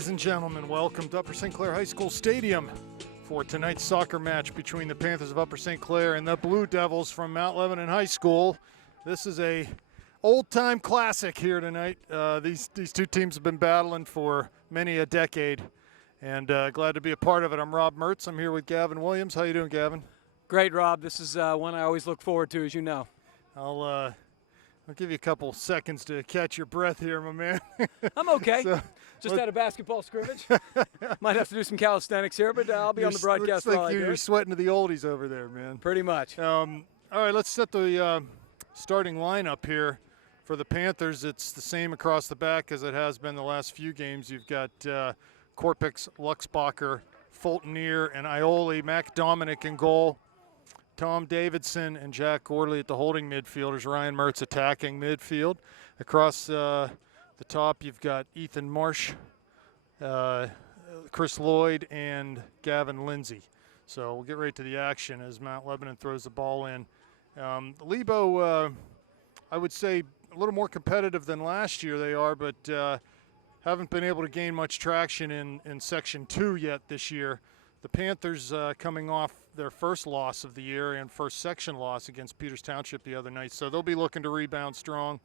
Ladies and gentlemen, welcome to Upper St. Clair High School Stadium for tonight's soccer match between the Panthers of Upper St. Clair and the Blue Devils from Mount Lebanon High School. This is a old-time classic here tonight. These two teams have been battling for many a decade, and glad to be a part of it. I'm Rob Mertz. I'm here with Gavin Williams. How you doing, Gavin? Great, Rob. This is one I always look forward to, as you know. I'll give you a couple seconds to catch your breath here, my man. I'm okay. Just had a basketball scrimmage. Might have to do some calisthenics here, but I'll be on the broadcast while I do. You're sweating to the oldies over there, man. Pretty much. All right, let's set the starting lineup here for the Panthers. It's the same across the back as it has been the last few games. You've got Korpix, Luxbacher, Fultonier, and Ioli. Mac Dominic in goal. Tom Davidson and Jack Gordley at the holding midfielders. Ryan Mertz attacking midfield. Across the top, you've got Ethan Marsh, Chris Lloyd, and Gavin Lindsay. So we'll get right to the action as Mount Lebanon throws the ball in. Lebo, I would say a little more competitive than last year they are, but haven't been able to gain much traction in Section 2 yet this year. The Panthers coming off their first loss of the year and first section loss against Peters Township the other night. So they'll be looking to rebound strong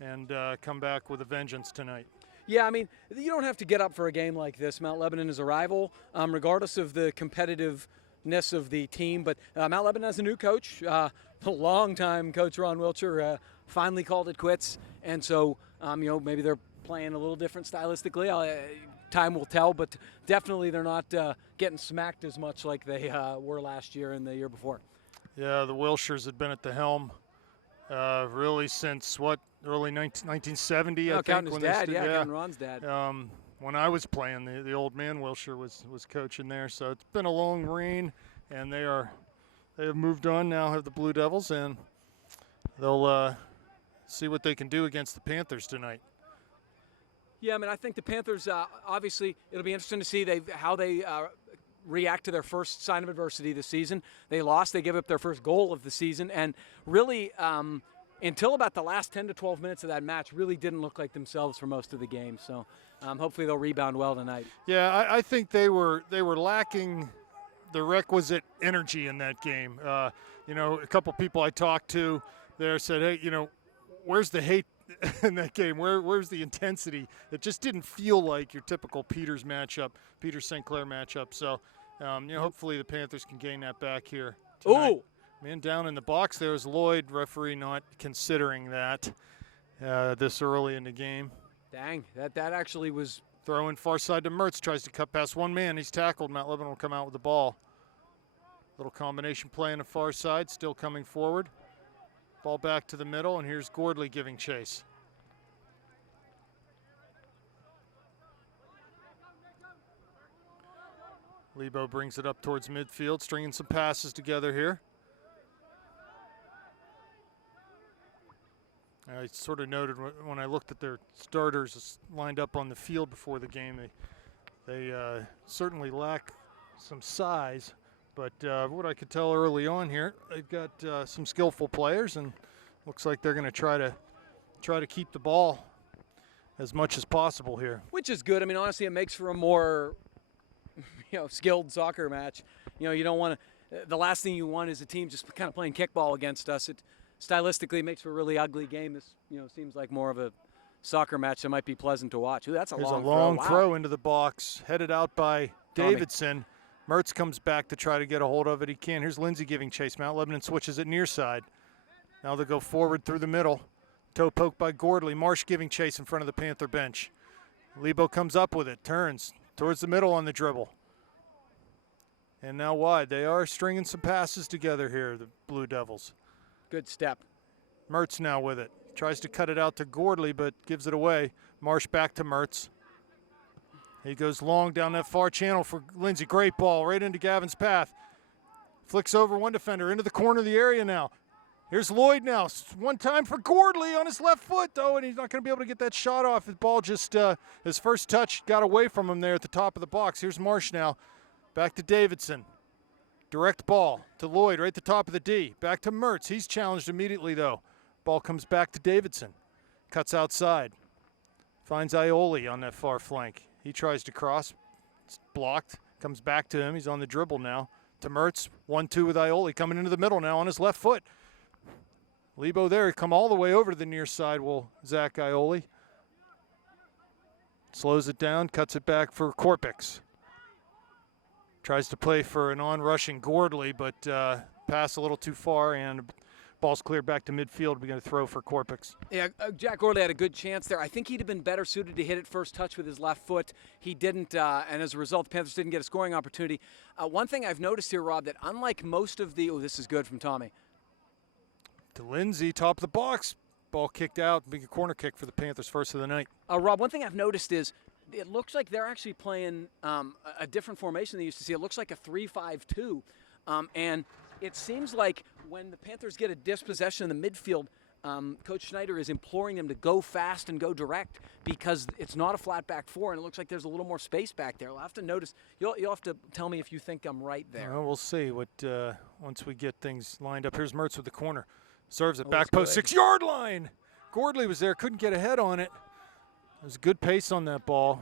and come back with a vengeance tonight. Yeah, I mean, you don't have to get up for a game like this. Mount Lebanon is a rival, regardless of the competitiveness of the team. But Mount Lebanon has a new coach. Long-time coach Ron Wilcher finally called it quits. And so, maybe they're playing a little different stylistically. Time will tell, but definitely they're not getting smacked as much like they were last year and the year before. Yeah, the Wilshires had been at the helm really since, early 1970, I think. Counting his dad, counting Ron's dad. When I was playing, the old man Wilshire was coaching there, so it's been a long reign, and they have moved on now, have the Blue Devils, and they'll see what they can do against the Panthers tonight. Yeah, I mean, I think the Panthers, obviously, it'll be interesting to see how they react to their first sign of adversity this season. They lost. They gave up their first goal of the season. And really, until about the last 10 to 12 minutes of that match, really didn't look like themselves for most of the game. So hopefully they'll rebound well tonight. Yeah, I think they were lacking the requisite energy in that game. A couple people I talked to there said, hey, where's the hate in that game? Where's the intensity? It just didn't feel like your typical Peters St. Clair matchup. So, hopefully the Panthers can gain that back here tonight. Ooh! Man, down in the box there is Lloyd, referee not considering that this early in the game. Dang, that actually was... Throw in far side to Mertz, tries to cut past one man. He's tackled. Mount Lebanon will come out with the ball. Little combination play on the far side, still coming forward. Ball back to the middle, and here's Gordley giving chase. Lebo brings it up towards midfield, stringing some passes together here. I sort of noted when I looked at their starters lined up on the field before the game, they certainly lack some size. But what I could tell early on here, they've got some skillful players, and looks like they're going to try to keep the ball as much as possible here. Which is good. I mean, honestly, it makes for a more, skilled soccer match. You don't want to. The last thing you want is a team just kind of playing kickball against us. It stylistically makes for a really ugly game. This, seems like more of a soccer match that might be pleasant to watch. Ooh, that's a long throw into the box, headed out by Davidson. Mertz comes back to try to get a hold of it. He can. Here's Lindsay giving chase. Mount Lebanon switches it near side. Now they'll go forward through the middle. Toe poke by Gordley. Marsh giving chase in front of the Panther bench. Lebo comes up with it. Turns towards the middle on the dribble. And now wide. They are stringing some passes together here, the Blue Devils. Good step. Mertz now with it. Tries to cut it out to Gordley, but gives it away. Marsh back to Mertz. He goes long down that far channel for Lindsay. Great ball right into Gavin's path. Flicks over one defender into the corner of the area now. Here's Lloyd now. One time for Gordley on his left foot, though, and he's not going to be able to get that shot off. His ball just, his first touch got away from him there at the top of the box. Here's Marsh now. Back to Davidson. Direct ball to Lloyd right at the top of the D. Back to Mertz. He's challenged immediately, though. Ball comes back to Davidson. Cuts outside. Finds Ioli on that far flank. He tries to cross. It's blocked. Comes back to him. He's on the dribble now. To Mertz. 1-2 with Ioli coming into the middle now on his left foot. Lebo there. Come all the way over to the near side. Will Zach Ioli. Slows it down. Cuts it back for Korpix. Tries to play for an on-rushing Gordley, but pass a little too far, and ball's cleared back to midfield. We're going to throw for Korpix. Yeah, Jack Gordley had a good chance there. I think he'd have been better suited to hit it first touch with his left foot. He didn't, and as a result, the Panthers didn't get a scoring opportunity. One thing I've noticed here, Rob, that unlike most of the – oh, this is good from Tommy. To Lindsay, top of the box. Ball kicked out. Big corner kick for the Panthers, first of the night. Rob, one thing I've noticed is it looks like they're actually playing a different formation than they used to see. It looks like a 3-5-2. And it seems like when the Panthers get a dispossession in the midfield, Coach Schneider is imploring them to go fast and go direct because it's not a flat back four, and it looks like there's a little more space back there. I'll have to notice. You'll have to tell me if you think I'm right there. Well, we'll see what once we get things lined up. Here's Mertz with the corner. Serves it back post, 6-yard line. Gordley was there, couldn't get ahead on it. There's good pace on that ball.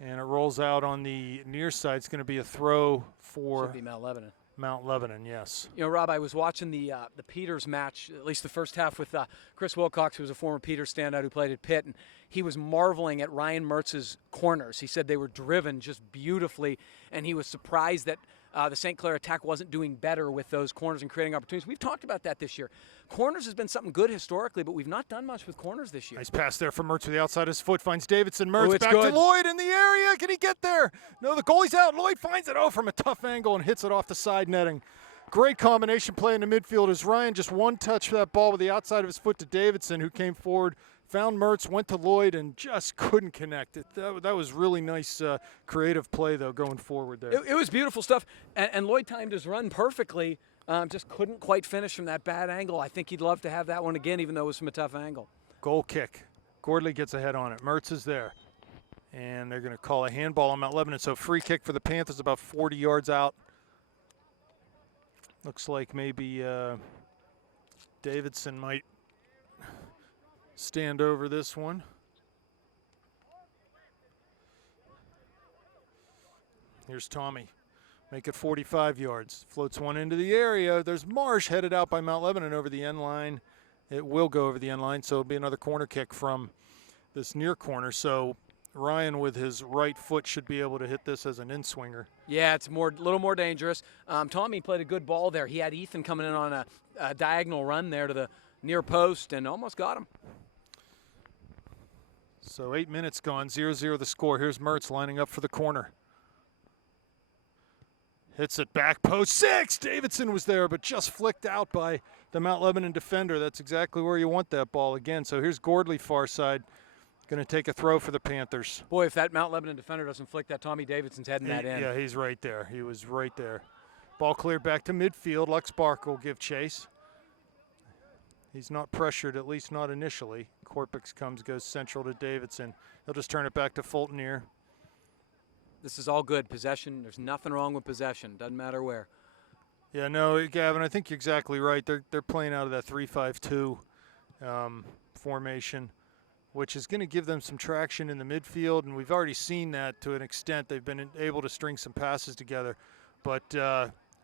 And it rolls out on the near side. It's going to be a throw for Should be Mount Lebanon. Mount Lebanon, yes. You know, Rob, I was watching the Peters match, at least the first half, with Chris Wilcox, who was a former Peters standout who played at Pitt, and he was marveling at Ryan Mertz's corners. He said they were driven just beautifully, and he was surprised that the St. Clair attack wasn't doing better with those corners and creating opportunities. We've talked about that this year. Corners has been something good historically, but we've not done much with corners this year. Nice pass there from Mertz to the outside of his foot. Finds Davidson. Mertz back good. to Lloyd in the area. Can he get there? No, the goalie's out. Lloyd finds it from a tough angle and hits it off the side netting. Great combination play in the midfield as Ryan just one touch for that ball with the outside of his foot to Davidson, who came forward, found Mertz, went to Lloyd, and just couldn't connect it. That was really nice creative play, though, going forward there. It was beautiful stuff, and Lloyd timed his run perfectly. Just couldn't quite finish from that bad angle. I think he'd love to have that one again, even though it was from a tough angle. Goal kick. Gordley gets ahead on it. Mertz is there. And they're going to call a handball on Mount Lebanon. So free kick for the Panthers about 40 yards out. Looks like maybe Davidson might stand over this one. Here's Tommy. Make it 45 yards. Floats one into the area. There's Marsh headed out by Mount Lebanon over the end line. It will go over the end line, so it'll be another corner kick from this near corner. So Ryan with his right foot should be able to hit this as an in-swinger. Yeah, it's a little more dangerous. Tommy played a good ball there. He had Ethan coming in on a diagonal run there to the near post and almost got him. So 8 minutes gone, 0-0 the score. Here's Mertz lining up for the corner. Hits it back post, 6! Davidson was there, but just flicked out by the Mount Lebanon defender. That's exactly where you want that ball again. So here's Gordley far side. Going to take a throw for the Panthers. Boy, if that Mount Lebanon defender doesn't flick that, Tommy Davidson's heading that in. Yeah, he's right there. He was right there. Ball cleared back to midfield. Lux Barker will give chase. He's not pressured, at least not initially. Korpix goes central to Davidson. He'll just turn it back to Fultoneer. This is all good. Possession, there's nothing wrong with possession. Doesn't matter where. Yeah, no, Gavin, I think you're exactly right. They're playing out of that 3-5-2 formation, which is going to give them some traction in the midfield, and we've already seen that to an extent. They've been able to string some passes together. But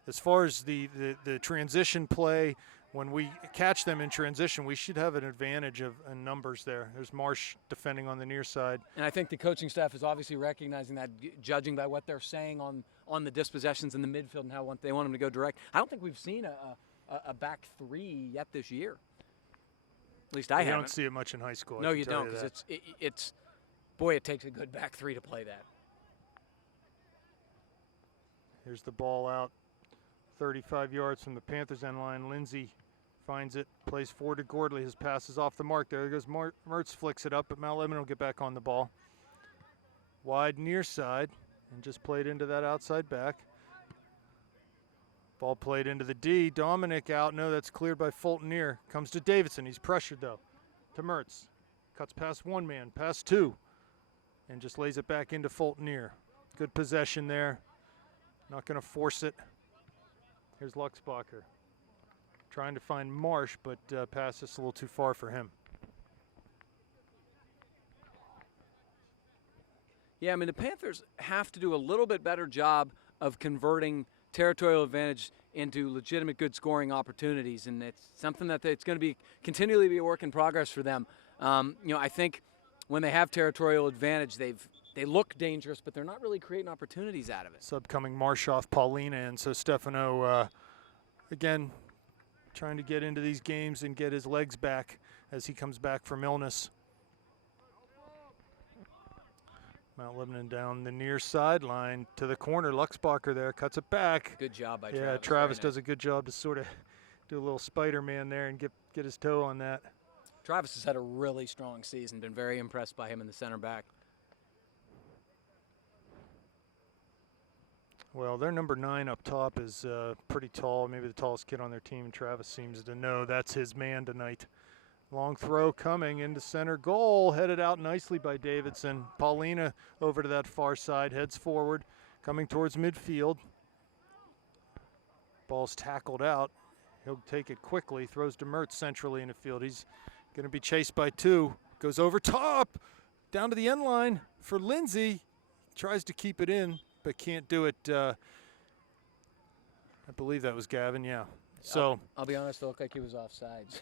as far as the transition play, when we catch them in transition, we should have an advantage of numbers there. There's Marsh defending on the near side. And I think the coaching staff is obviously recognizing that, judging by what they're saying on the dispossessions in the midfield and how they want them to go direct. I don't think we've seen a back three yet this year. At least I haven't. You don't see it much in high school. No, you don't, because it's boy, it takes a good back three to play that. Here's the ball out, 35 yards from the Panthers end line. Lindsay finds it, plays forward to Gordley. His pass is off the mark. There goes Mertz, flicks it up, but Mount Lebanon will get back on the ball. Wide near side, and just played into that outside back. Ball played into the D. Dominic out. No, that's cleared by Fultoneer. Comes to Davidson. He's pressured, though. To Mertz. Cuts past one man, past two, and just lays it back into Fultoneer. Good possession there. Not going to force it. Here's Luxbacher. Trying to find Marsh, but pass just a little too far for him. Yeah, I mean, the Panthers have to do a little bit better job of converting territorial advantage into legitimate good scoring opportunities, and it's something that it's going to be continually be a work in progress for them. I think when they have territorial advantage, they look dangerous, but they're not really creating opportunities out of it. Sub coming Marshoff, Paulina, and so Stefano, again, trying to get into these games and get his legs back as he comes back from illness. Mount Lebanon down the near sideline to the corner. Luxbacher there, cuts it back. Good job by Travis. Travis. Yeah, Travis does a good job to sort of do a little Spider-Man there and get his toe on that. Travis has had a really strong season. Been very impressed by him in the center back. Well, their number 9 up top is pretty tall, maybe the tallest kid on their team, and Travis seems to know that's his man tonight. Long throw coming into center goal, headed out nicely by Davidson. Paulina over to that far side, heads forward, coming towards midfield. Ball's tackled out. He'll take it quickly, throws to Mertz centrally in the field. He's going to be chased by 2. Goes over top, down to the end line for Lindsay. Tries to keep it in, but can't do it. I believe that was Gavin, yeah. So I'll be honest, it looked like he was offsides.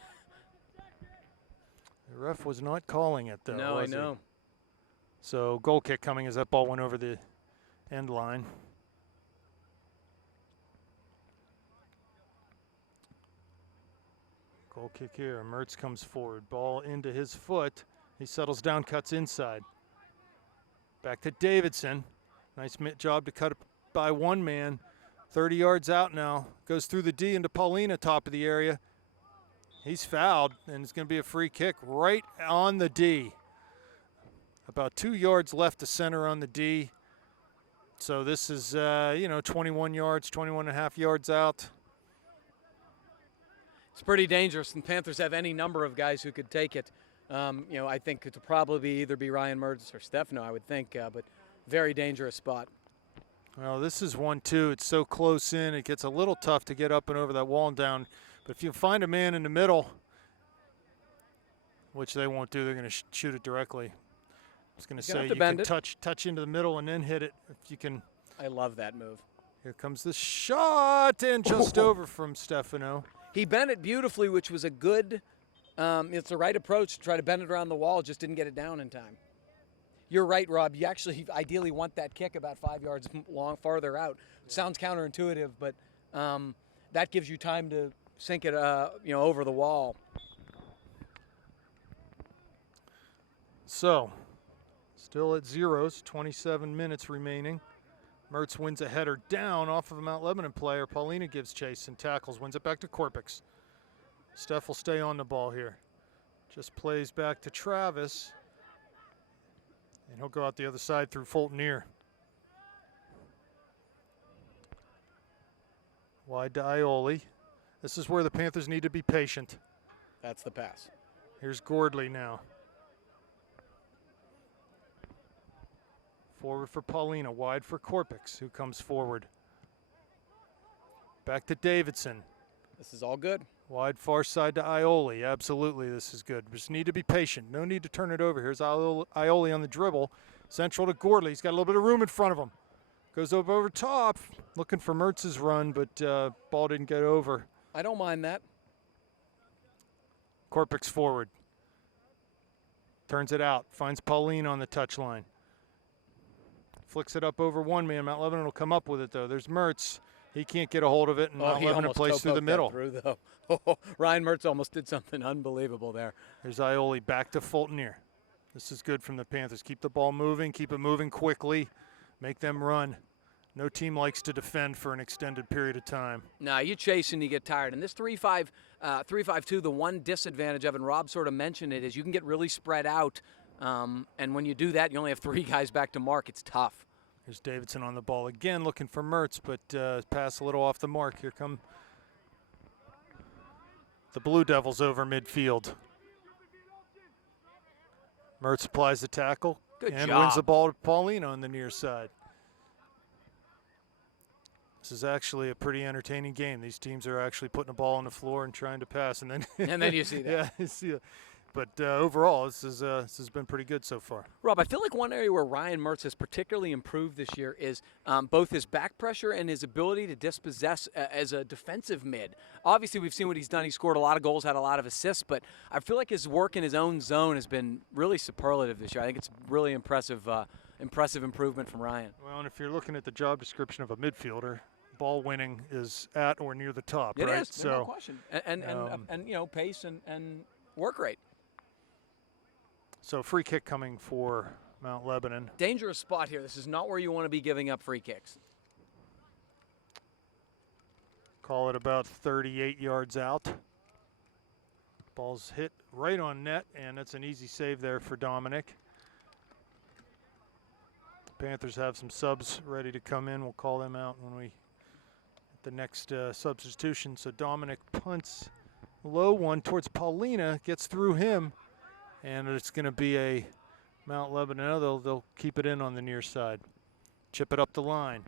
The ref was not calling it, though. No, I know. So goal kick coming as that ball went over the end line. Goal kick here. Mertz comes forward. Ball into his foot. He settles down, cuts inside. Back to Davidson. Nice job to cut it by one man. 30 yards out now. Goes through the D into Paulina, top of the area. He's fouled, and it's going to be a free kick right on the D. About 2 yards left to center on the D. So this is, 21 yards, 21 and a half yards out. It's pretty dangerous, and Panthers have any number of guys who could take it. I think it would probably either be Ryan Mertz or Stefano, I would think, but very dangerous spot. Well, this is 1-2. It's so close in. It gets a little tough to get up and over that wall and down. But if you find a man in the middle, which they won't do, they're going to shoot it directly. I was going to say you can touch into the middle and then hit it if you can. I love that move. Here comes the shot, and just over from Stefano. He bent it beautifully, which was a good, it's the right approach to try to bend it around the wall, just didn't get it down in time. You're right, Rob. You actually ideally want that kick about 5 yards farther out. Sounds counterintuitive, but that gives you time to sink it, over the wall. So, still at zeros, 27 minutes remaining. Mertz wins a header down off of a Mount Lebanon player. Paulina gives chase and tackles, wins it back to Korpix. Steph will stay on the ball here. Just plays back to Travis. And he'll go out the other side through Fultoneer. Wide to Ioli. This is where the Panthers need to be patient. That's the pass. Here's Gordley now. Forward for Paulina, wide for Korpix, who comes forward. Back to Davidson. This is all good. Wide far side to Ioli. Absolutely, this is good. Just need to be patient. No need to turn it over. Here's Ioli on the dribble. Central to Gordley. He's got a little bit of room in front of him. Goes over top, looking for Mertz's run, but ball didn't get over. I don't mind that. Korpix forward. Turns it out. Finds Pauline on the touchline. Flicks it up over one man. Mount Lebanon will come up with it, though. There's Mertz. He can't get a hold of it, and Mount Lebanon plays through the middle. Ryan Mertz almost did something unbelievable there. There's Ioli back to Fultoneer. This is good from the Panthers. Keep the ball moving. Keep it moving quickly. Make them run. No team likes to defend for an extended period of time. No, you chase and you get tired. And this 3-5-2, the one disadvantage of it, and Rob sort of mentioned it, is you can get really spread out. And when you do that, you only have 3 guys back to mark. It's tough. Here's Davidson on the ball again, looking for Mertz, but pass a little off the mark. Here come the Blue Devils over midfield. Mertz applies the tackle and wins the ball to Paulino on the near side. This is actually a pretty entertaining game. These teams are actually putting the ball on the floor and trying to pass, and then and then you see that. Yeah, you see it. But overall, this has been pretty good so far. Rob, I feel like one area where Ryan Mertz has particularly improved this year is both his back pressure and his ability to dispossess as a defensive mid. Obviously, we've seen what he's done. He scored a lot of goals, had a lot of assists, but I feel like his work in his own zone has been really superlative this year. I think it's really impressive improvement from Ryan. Well, and if you're looking at the job description of a midfielder, ball winning is at or near the top, It right? is, no question. And you know, pace and work rate. So free kick coming for Mount Lebanon. Dangerous spot here. This is not where you want to be giving up free kicks. Call it about 38 yards out. Ball's hit right on net, and it's an easy save there for Dominic. Panthers have some subs ready to come in. We'll call them out when we get the next substitution. So Dominic punts low one towards Paulina, gets through him. And it's going to be a Mount Lebanon. They'll keep it in on the near side. Chip it up the line.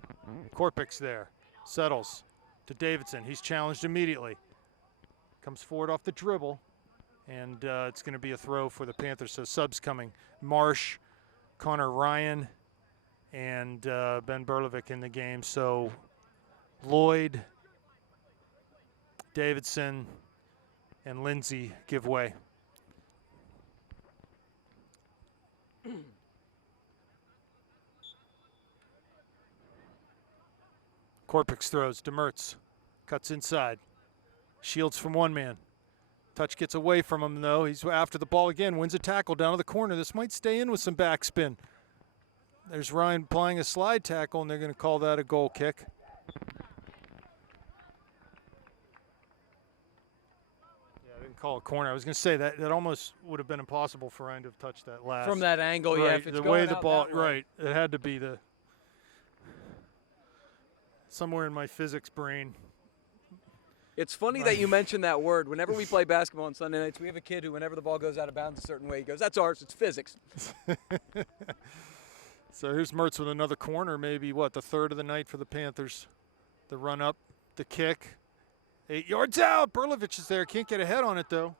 Korpik's there. Settles to Davidson. He's challenged immediately. Comes forward off the dribble. And it's going to be a throw for the Panthers. So subs coming. Marsh, Connor Ryan, and Ben Berlovic in the game. So Lloyd, Davidson, and Lindsay give way. Korpik throws to Mertz. Cuts inside. Shields from one man. Touch gets away from him, though. He's after the ball again. Wins a tackle down to the corner. This might stay in with some backspin. There's Ryan applying a slide tackle, and they're going to call that a goal kick. Call a corner. I was going to say that almost would have been impossible for Ryan to have touched that last. From that angle, right, yeah. If it's the going way the out ball, that way. right? It had to be the somewhere in my physics brain. It's funny that you mentioned that word. Whenever we play basketball on Sunday nights, we have a kid who, whenever the ball goes out of bounds a certain way, he goes, "That's ours. It's physics." So here's Mertz with another corner. Maybe what, the third of the night for the Panthers. The run up, the kick. 8 yards out. Berlovich is there. Can't get ahead on it, though.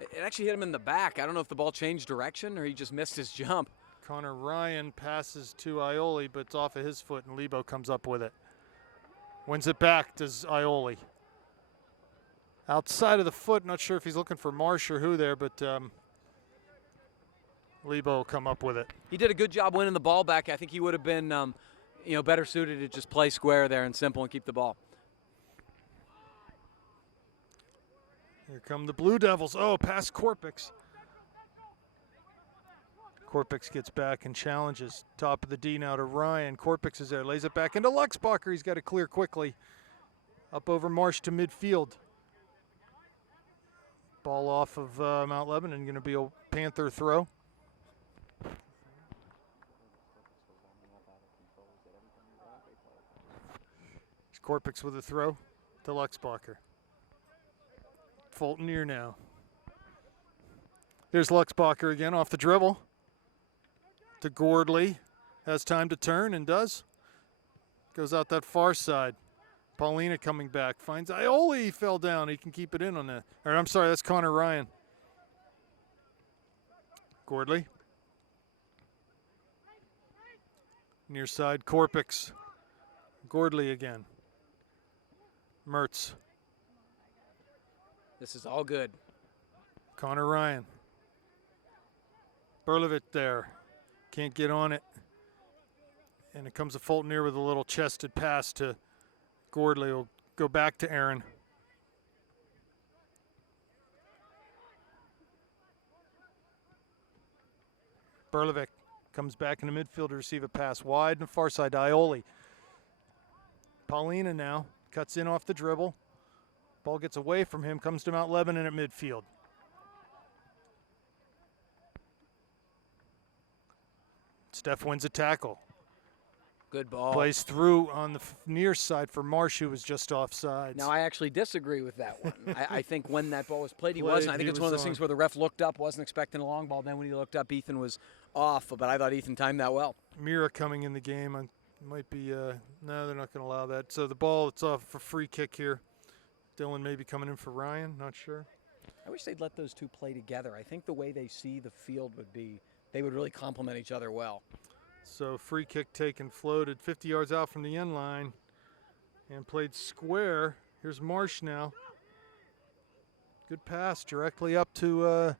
It actually hit him in the back. I don't know if the ball changed direction or he just missed his jump. Connor Ryan passes to Ioli, but it's off of his foot, and Lebo comes up with it. Wins it back to Ioli. Outside of the foot, not sure if he's looking for Marsh or who there, but Lebo will come up with it. He did a good job winning the ball back. I think he would have been better suited to just play square there and simple and keep the ball. Here come the Blue Devils. Oh, past Korpik. Korpik gets back and challenges. Top of the D now to Ryan. Korpik is there. Lays it back into Luxbacher. He's got to clear quickly. Up over Marsh to midfield. Ball off of Mount Lebanon. Going to be a Panther throw. Korpik with a throw to Luxbacher. Fulton near now. There's Luxbacher again off the dribble. To Gordley. Has time to turn and does. Goes out that far side. Paulina coming back. Finds Ioli. He fell down. He can keep it in on that. Or I'm sorry, that's Connor Ryan. Gordley. Near side, Korpik. Gordley again. Mertz. This is all good. Connor Ryan. Berlovich there. Can't get on it. And it comes to Fulton here with a little chested pass to Gordley. Will go back to Aaron. Berlovich comes back in the midfield to receive a pass wide and far side to Ioli. Paulina now cuts in off the dribble. Ball gets away from him, comes to Mount Lebanon at midfield. Steph wins a tackle. Good ball. Plays through on the near side for Marsh, who was just offside. Now, I actually disagree with that one. I think when that ball was played, he Played, wasn't. I think he it's one of was those things on. where the ref looked up, wasn't expecting a long ball. Then when he looked up, Ethan was off. But I thought Ethan timed that well. Mira coming in the game. Might be, no, they're not going to allow that. So the ball, it's off for free kick here. Dylan maybe coming in for Ryan, not sure. I wish they'd let those two play together. I think the way they see the field would be, they would really complement each other well. So free kick taken, floated 50 yards out from the end line and played square. Here's Marsh now. Good pass directly up to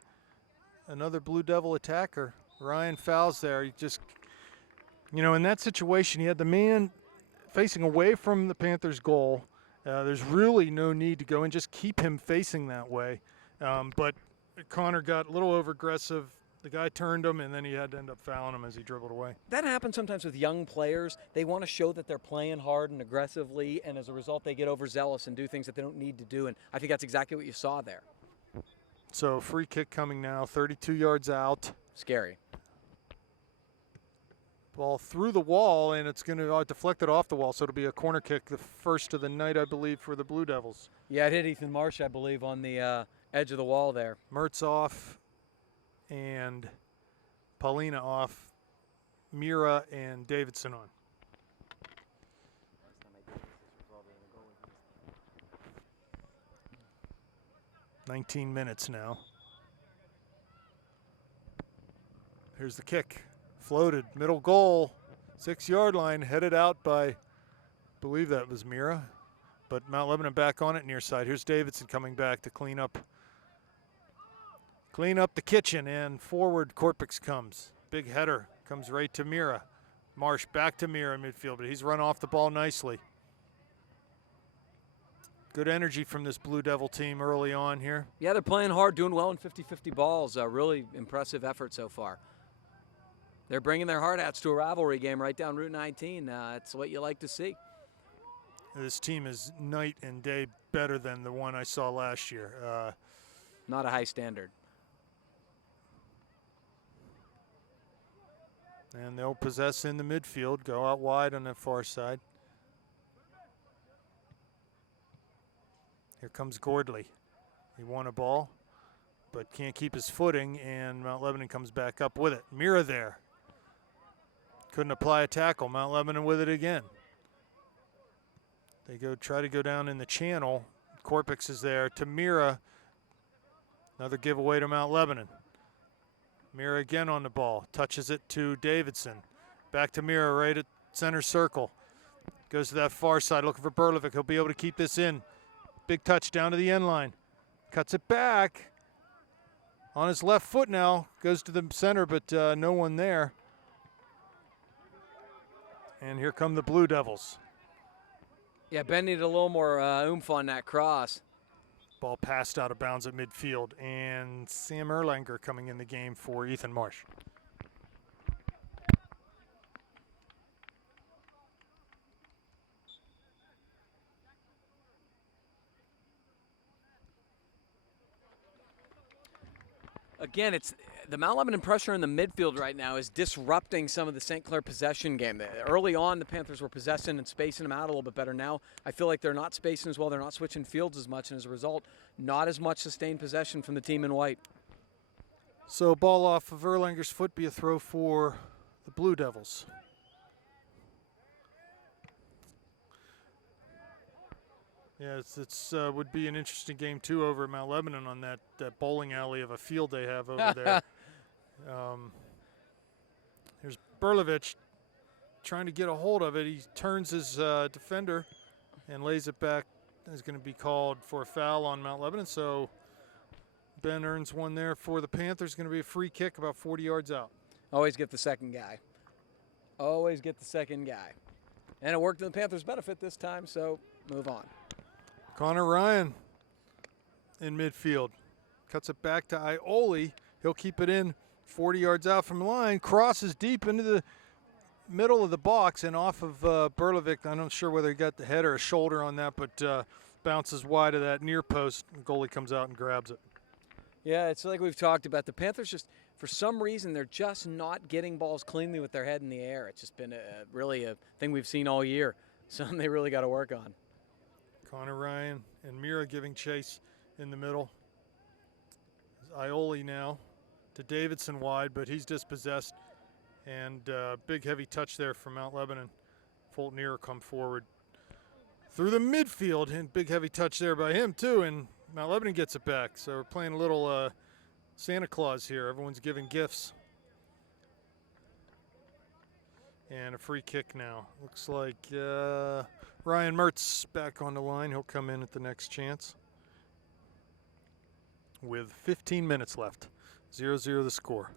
another Blue Devil attacker. Ryan fouls there. He just, in that situation, he had the man facing away from the Panthers' goal. There's really no need to go and just keep him facing that way. But Connor got a little over-aggressive. The guy turned him, and then he had to end up fouling him as he dribbled away. That happens sometimes with young players. They want to show that they're playing hard and aggressively, and as a result, they get overzealous and do things that they don't need to do. And I think that's exactly what you saw there. So free kick coming now, 32 yards out. Scary. Ball through the wall, and it's going to deflect it off the wall, so it'll be a corner kick, the first of the night, I believe, for the Blue Devils. Yeah, it hit Ethan Marsh, I believe, on the edge of the wall there. Mertz off, and Paulina off, Mira and Davidson on. 19 minutes now. Here's the kick. Floated, middle goal, 6-yard line, headed out by, I believe that was Mira, but Mount Lebanon back on it near side. Here's Davidson coming back to clean up the kitchen, and forward Korpix comes. Big header comes right to Mira. Marsh back to Mira in midfield, but he's run off the ball nicely. Good energy from this Blue Devil team early on here. Yeah, they're playing hard, doing well in 50-50 balls. Really impressive effort so far. They're bringing their hard hats to a rivalry game right down Route 19. It's what you like to see. This team is night and day better than the one I saw last year. Not a high standard. And they'll possess in the midfield, go out wide on the far side. Here comes Gordley. He won a ball, but can't keep his footing, and Mount Lebanon comes back up with it. Mira there. Couldn't apply a tackle. Mount Lebanon with it again. They try to go down in the channel. Korpix is there to Mira. Another giveaway to Mount Lebanon. Mira again on the ball. Touches it to Davidson. Back to Mira right at center circle. Goes to that far side looking for Berlovic. He'll be able to keep this in. Big touch down to the end line. Cuts it back. On his left foot now. Goes to the center, but no one there. And here come the Blue Devils. Yeah, Ben needed a little more oomph on that cross. Ball passed out of bounds at midfield. And Sam Erlanger coming in the game for Ethan Marsh. Again, it's the Mount Lebanon pressure in the midfield right now is disrupting some of the St. Clair possession game. Early on, the Panthers were possessing and spacing them out a little bit better. Now, I feel like they're not spacing as well. They're not switching fields as much, and as a result, not as much sustained possession from the team in white. So ball off of Erlanger's foot, be a throw for the Blue Devils. Yeah, it's would be an interesting game too over at Mount Lebanon on that bowling alley of a field they have over there. Here's Berlovic trying to get a hold of it. He turns his defender and lays it back. Is going to be called for a foul on Mount Lebanon. So Ben earns one there for the Panthers. Going to be a free kick about 40 yards out. Always get the second guy. Always get the second guy. And it worked to the Panthers' benefit this time, so move on. Connor Ryan in midfield. Cuts it back to Ioli. He'll keep it in 40 yards out from the line. Crosses deep into the middle of the box and off of Berlovic. I'm not sure whether he got the head or a shoulder on that, but bounces wide of that near post. The goalie comes out and grabs it. Yeah, it's like we've talked about. The Panthers just, for some reason, they're just not getting balls cleanly with their head in the air. It's just been really a thing we've seen all year. Something they really got to work on. Connor Ryan and Mira giving chase in the middle. Ioli now to Davidson wide, but he's dispossessed. And big heavy touch there from Mount Lebanon. Fulton Ear come forward through the midfield, and big heavy touch there by him too. And Mount Lebanon gets it back. So we're playing a little Santa Claus here. Everyone's giving gifts. And a free kick now. Looks like Ryan Mertz back on the line. He'll come in at the next chance. With 15 minutes left. 0-0 the score.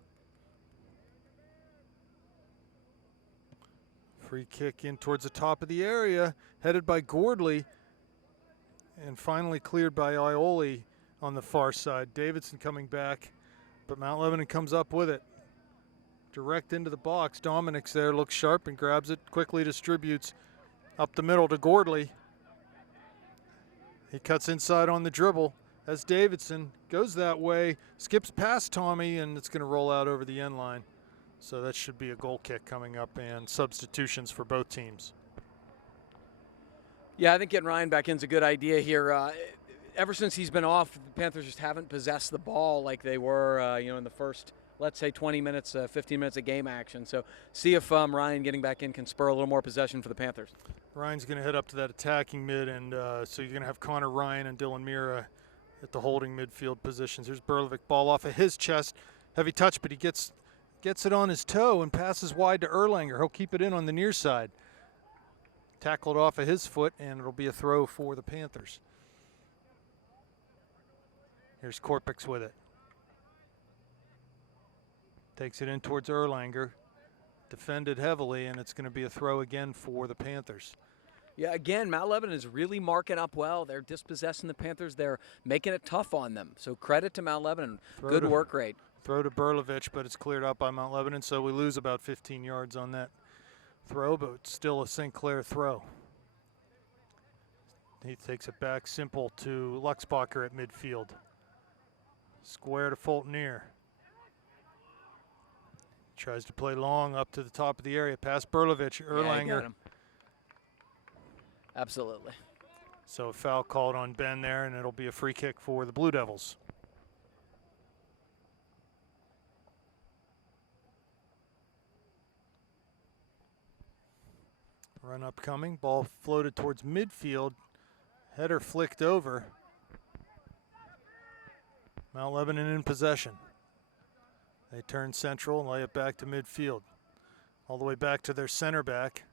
Free kick in towards the top of the area, headed by Gordley, and finally cleared by Ioli on the far side. Davidson coming back, but Mount Lebanon comes up with it. Direct into the box. Dominic's there, looks sharp and grabs it, quickly distributes up the middle to Gordley. He cuts inside on the dribble as Davidson goes that way, skips past Tommy, and it's going to roll out over the end line. So that should be a goal kick coming up and substitutions for both teams. Yeah, I think getting Ryan back in is a good idea here. Ever since he's been off, the Panthers just haven't possessed the ball like they were, in the first, let's say, 20 minutes, 15 minutes of game action. So see if Ryan getting back in can spur a little more possession for the Panthers. Ryan's going to head up to that attacking mid, and so you're going to have Connor Ryan and Dylan Mira at the holding midfield positions. Here's Berlovic, ball off of his chest. Heavy touch, but he gets it on his toe and passes wide to Erlanger. He'll keep it in on the near side. Tackled off of his foot, and it'll be a throw for the Panthers. Here's Korpix with it. Takes it in towards Erlanger. Defended heavily, and it's going to be a throw again for the Panthers. Yeah, again, Mount Lebanon is really marking up well. They're dispossessing the Panthers. They're making it tough on them. So credit to Mount Lebanon. Good work rate. Throw to Berlovich, but it's cleared out by Mount Lebanon, so we lose about 15 yards on that throw, but still a St. Clair throw. He takes it back simple to Luxbacher at midfield. Square to Fultonier. Tries to play long up to the top of the area, past Berlovich, Erlanger. Yeah, absolutely. So a foul called on Ben there, and it'll be a free kick for the Blue Devils. Run up coming, ball floated towards midfield, header flicked over. Mount Lebanon in possession. They turn central and lay it back to midfield. All the way back to their center back.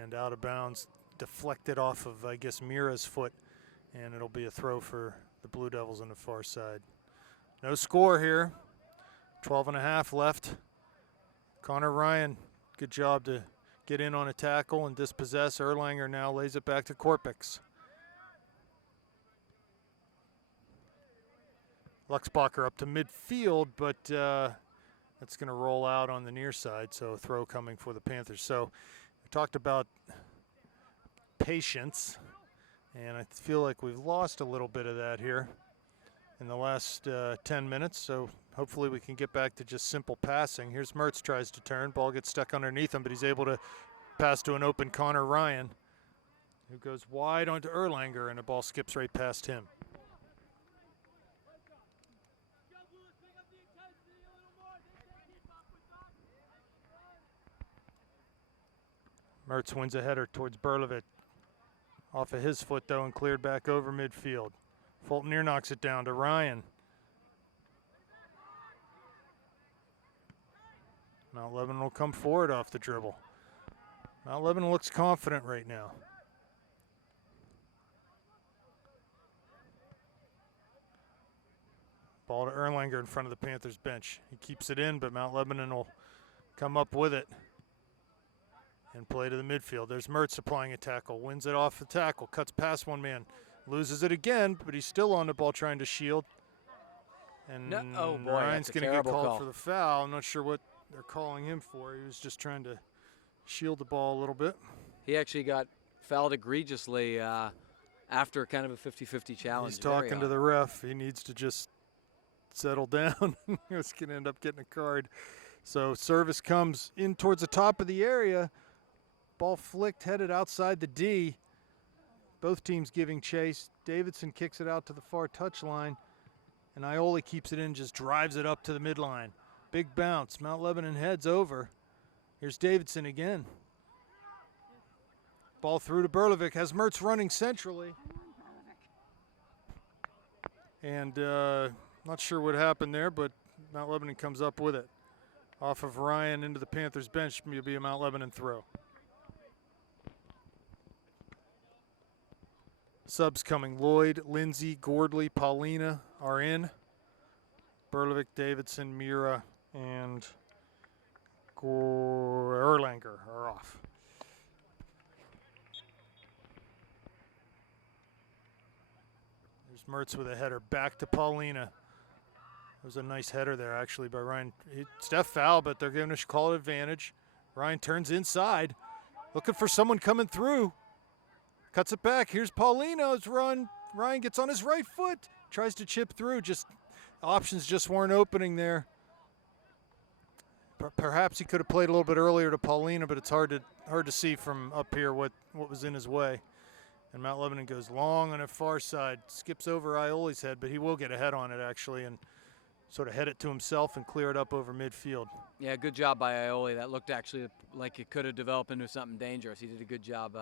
And out of bounds, deflected off of, I guess, Mira's foot. And it'll be a throw for the Blue Devils on the far side. No score here. 12.5 left. Connor Ryan, good job to get in on a tackle and dispossess. Erlanger now lays it back to Korpix. Luxbacher up to midfield, but that's going to roll out on the near side, so a throw coming for the Panthers. So we talked about patience, and I feel like we've lost a little bit of that here in the last 10 minutes, so hopefully we can get back to just simple passing. Here's Mertz, tries to turn. Ball gets stuck underneath him, but he's able to pass to an open Connor Ryan, who goes wide onto Erlanger, and the ball skips right past him. Mertz wins a header towards Berlovic. Off of his foot, though, and cleared back over midfield. Fultonier knocks it down to Ryan. Mount Lebanon will come forward off the dribble. Mount Lebanon looks confident right now. Ball to Erlanger in front of the Panthers bench. He keeps it in, but Mount Lebanon will come up with it and play to the midfield. There's Mertz applying a tackle, wins it off the tackle, cuts past one man, loses it again, but he's still on the ball trying to shield. And oh boy, Ryan's going to get called call for the foul. I'm not sure what they're calling him for. He was just trying to shield the ball a little bit. He actually got fouled egregiously after kind of a 50-50 challenge. He's talking to the ref. He needs to just settle down. He's going to end up getting a card. So service comes in towards the top of the area. Ball flicked, headed outside the D. Both teams giving chase. Davidson kicks it out to the far touchline, and Ioli keeps it in, just drives it up to the midline. Big bounce. Mount Lebanon heads over. Here's Davidson again. Ball through to Berlovic. Has Mertz running centrally. And not sure what happened there, but Mount Lebanon comes up with it. Off of Ryan into the Panthers bench, will be a Mount Lebanon throw. Subs coming. Lloyd, Lindsay, Gordley, Paulina are in. Berlovic, Davidson, Mira, and Erlanger are off. There's Mertz with a header back to Paulina. It was a nice header there, actually, by Ryan. Steph foul, but they're giving a call advantage. Ryan turns inside, looking for someone coming through. Cuts it back. Here's Paulina's run. Ryan gets on his right foot, tries to chip through. Just options just weren't opening there. Perhaps he could have played a little bit earlier to Paulina, but it's hard to see from up here what was in his way. And Mount Lebanon goes long on the far side, skips over Ioli's head, but he will get a head on it actually, and sort of head it to himself and clear it up over midfield. Yeah, good job by Ioli. That looked actually like it could have developed into something dangerous. He did a good job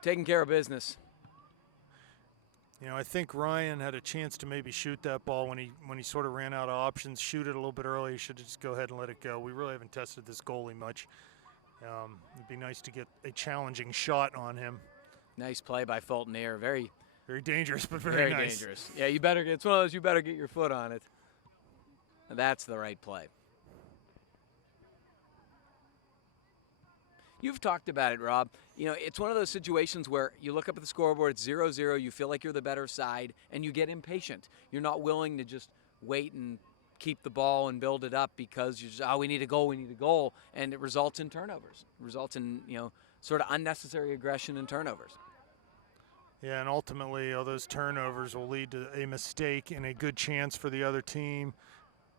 taking care of business. You know, I think Ryan had a chance to maybe shoot that ball when he sort of ran out of options. Shoot it a little bit early. He should just go ahead and let it go. We really haven't tested this goalie much. It'd be nice to get a challenging shot on him. Nice play by Fulton here. Very dangerous, but very nice. Dangerous. Yeah, you better. It's one of those. You better get your foot on it. That's the right play. You've talked about it, Rob. You know, it's one of those situations where you look up at the scoreboard, it's 0-0, you feel like you're the better side, and you get impatient. You're not willing to just wait and keep the ball and build it up because you just, we need a goal, and it results in turnovers. It results in, sort of unnecessary aggression and turnovers. Yeah, and ultimately all those turnovers will lead to a mistake and a good chance for the other team.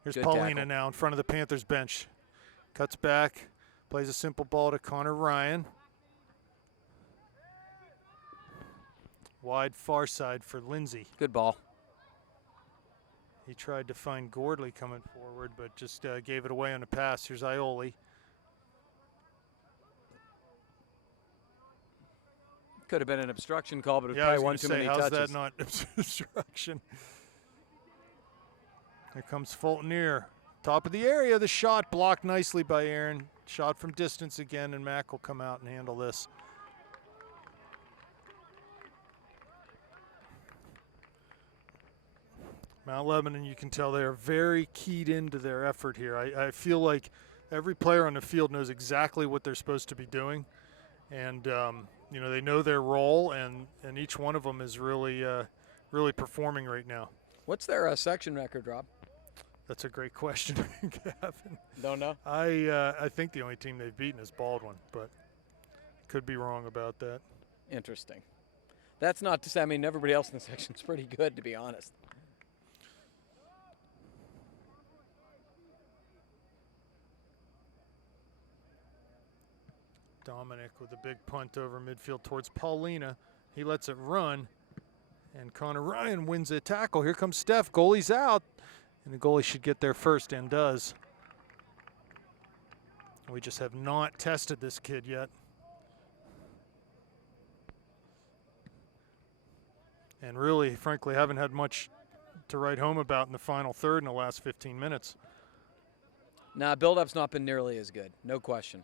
Here's Good Paulina tackle. now in front of the Panthers bench. Cuts back, plays a simple ball to Connor Ryan. Wide far side for Lindsay. Good ball. He tried to find Gordley coming forward, but just gave it away on the pass. Here's Ioli. Could have been an obstruction call, but it was Yeah, I probably was one gonna too say, many how's touches. that not obstruction? Here comes Fulton near. Top of the area, the shot blocked nicely by Aaron. Shot from distance again, and Mack will come out and handle this. Mount Lebanon, you can tell they are very keyed into their effort here. I feel like every player on the field knows exactly what they're supposed to be doing. And, they know their role, and each one of them is really performing right now. What's their section record, Rob? That's a great question, Gavin. Don't know. I think the only team they've beaten is Baldwin, but could be wrong about that. Interesting. That's not to say, everybody else in the section's pretty good, to be honest. Dominic with a big punt over midfield towards Paulina. He lets it run, and Connor Ryan wins a tackle. Here comes Steph. Goalie's out, and the goalie should get there first and does. We just have not tested this kid yet. And really, frankly, haven't had much to write home about in the final third in the last 15 minutes. Nah, build-up's not been nearly as good. No question.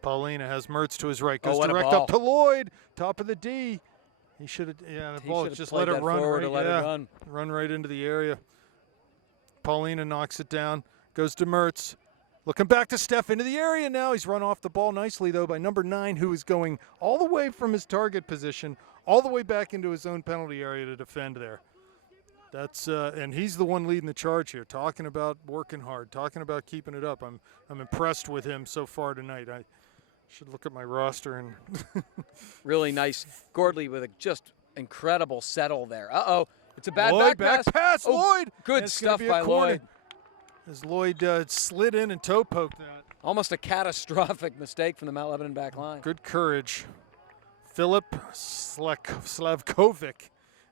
Paulina has Mertz to his right. Goes what a direct ball. up to Lloyd. Top of the D. He should have, the He ball should have just played let it that run. forward Right, or let it run. Run right into the area. Paulina knocks it down. Goes to Mertz. Looking back to Steph into the area now. He's run off the ball nicely, though, by number 9, who is going all the way from his target position, all the way back into his own penalty area to defend there. That's and he's the one leading the charge here, talking about working hard, talking about keeping it up. I'm impressed with him so far tonight. I should look at my roster and Really nice. Gordley with a just incredible settle there. Uh-oh. It's a bad Lloyd, back pass. pass. Oh, Lloyd. good And it's stuff gonna be a by corner. Lloyd. As Lloyd slid in and toe poked that. Almost a catastrophic mistake from the Mount Lebanon back line. Good courage. Philip Slavkovic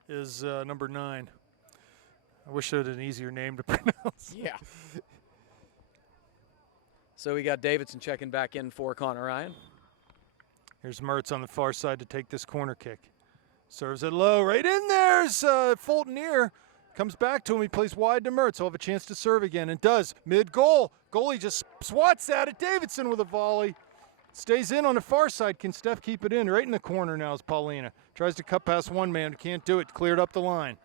is number 9. I wish I had an easier name to pronounce. Yeah. So we got Davidson checking back in for Connor Ryan. Here's Mertz on the far side to take this corner kick. Serves it low, right in there's Fulton-Ear. Comes back to him, he plays wide to Mertz. He'll have a chance to serve again, and does. Mid-goal, goalie just swats at it. Davidson with a volley. Stays in on the far side. Can Steph keep it in? Right in the corner now is Paulina. Tries to cut past one man, can't do it. Cleared up the line.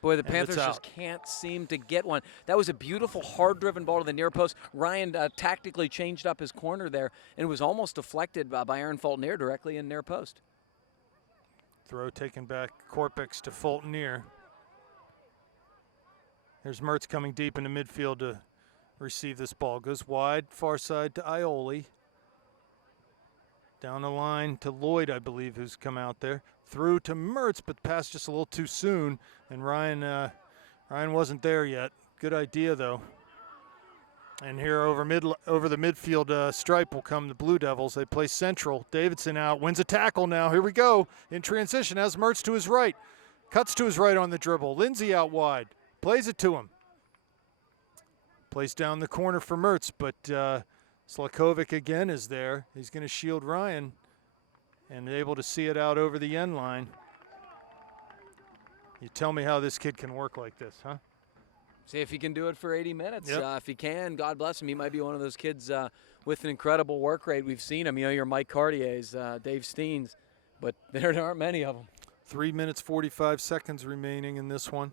Boy, the Panthers just can't seem to get one. That was a beautiful, hard-driven ball to the near post. Ryan tactically changed up his corner there, and it was almost deflected by Aaron Fulton-Ear directly in near post. Throw taken back, Korpix to Fulton-Ear. There's Mertz coming deep into midfield to receive this ball. Goes wide, far side to Ioli. Down the line to Lloyd, I believe, who's come out there. Through to Mertz, but passed just a little too soon. And Ryan wasn't there yet. Good idea, though. And here over the midfield stripe will come the Blue Devils. They play central. Davidson out, wins a tackle now. Here we go. In transition, has Mertz to his right. Cuts to his right on the dribble. Lindsay out wide. Plays it to him. Plays down the corner for Mertz, but Slakovic again is there. He's going to shield Ryan and able to see it out over the end line. You tell me how this kid can work like this, huh? See if he can do it for 80 minutes. Yep. If he can, God bless him. He might be one of those kids with an incredible work rate. We've seen him. You know, your Mike Cartier's, Dave Steens, but there aren't many of them. 3 minutes, 45 seconds remaining in this one.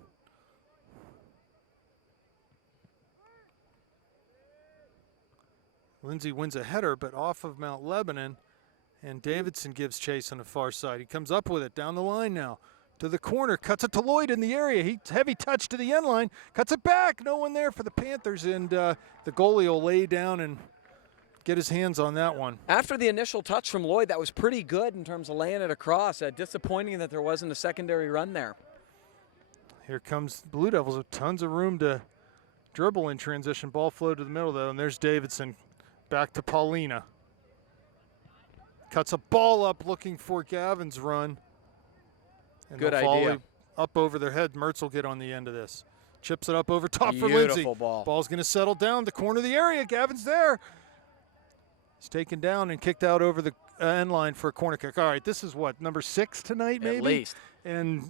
Lindsay wins a header, but off of Mount Lebanon, and Davidson gives chase on the far side. He comes up with it down the line now. To the corner, cuts it to Lloyd in the area. Heavy touch to the end line, cuts it back. No one there for the Panthers, and the goalie will lay down and get his hands on that one. After the initial touch from Lloyd, that was pretty good in terms of laying it across. Disappointing that there wasn't a secondary run there. Here comes Blue Devils with tons of room to dribble in transition. Ball flowed to the middle, though, and there's Davidson. Back to Paulina. Cuts a ball up looking for Gavin's run. And good volley idea. Up over their head. Mertz will get on the end of this. Chips it up over top for Beautiful Lindsay. ball. Ball's going to settle down the corner of the area. Gavin's there. He's taken down and kicked out over the end line for a corner kick. All right, this is what, number 6 tonight maybe? At least. And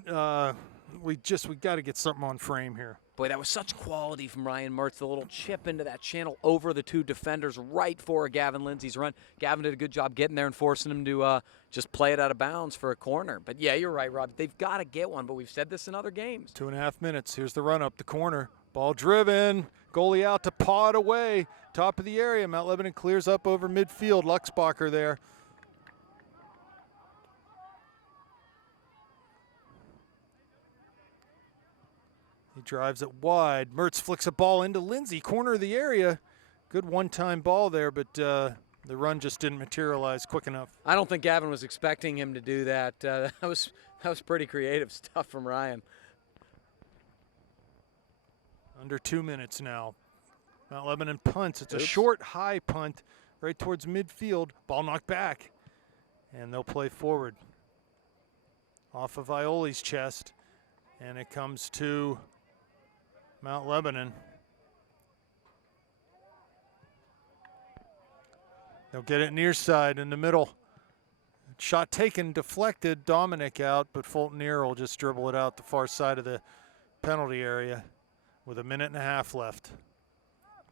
we got to get something on frame here. Boy, that was such quality from Ryan Mertz. The little chip into that channel over the two defenders right for Gavin Lindsay's run. Gavin did a good job getting there and forcing him to just play it out of bounds for a corner. But, yeah, you're right, Rob. They've got to get one, but we've said this in other games. 2.5 minutes. Here's the run up the corner. Ball driven. Goalie out to paw it away. Top of the area. Mount Lebanon clears up over midfield. Luxbacher there. He drives it wide. Mertz flicks a ball into Lindsay, corner of the area. Good one-time ball there, but the run just didn't materialize quick enough. I don't think Gavin was expecting him to do that. That was pretty creative stuff from Ryan. Under 2 minutes now. Mount Lebanon punts. It's a Oops. short, high punt right towards midfield. Ball knocked back, and they'll play forward. Off of Ioli's chest, and it comes to Mount Lebanon. They'll get it near side in the middle. Shot taken, deflected, Dominic out, but Fulton-Ear will just dribble it out the far side of the penalty area with 1.5 minutes left.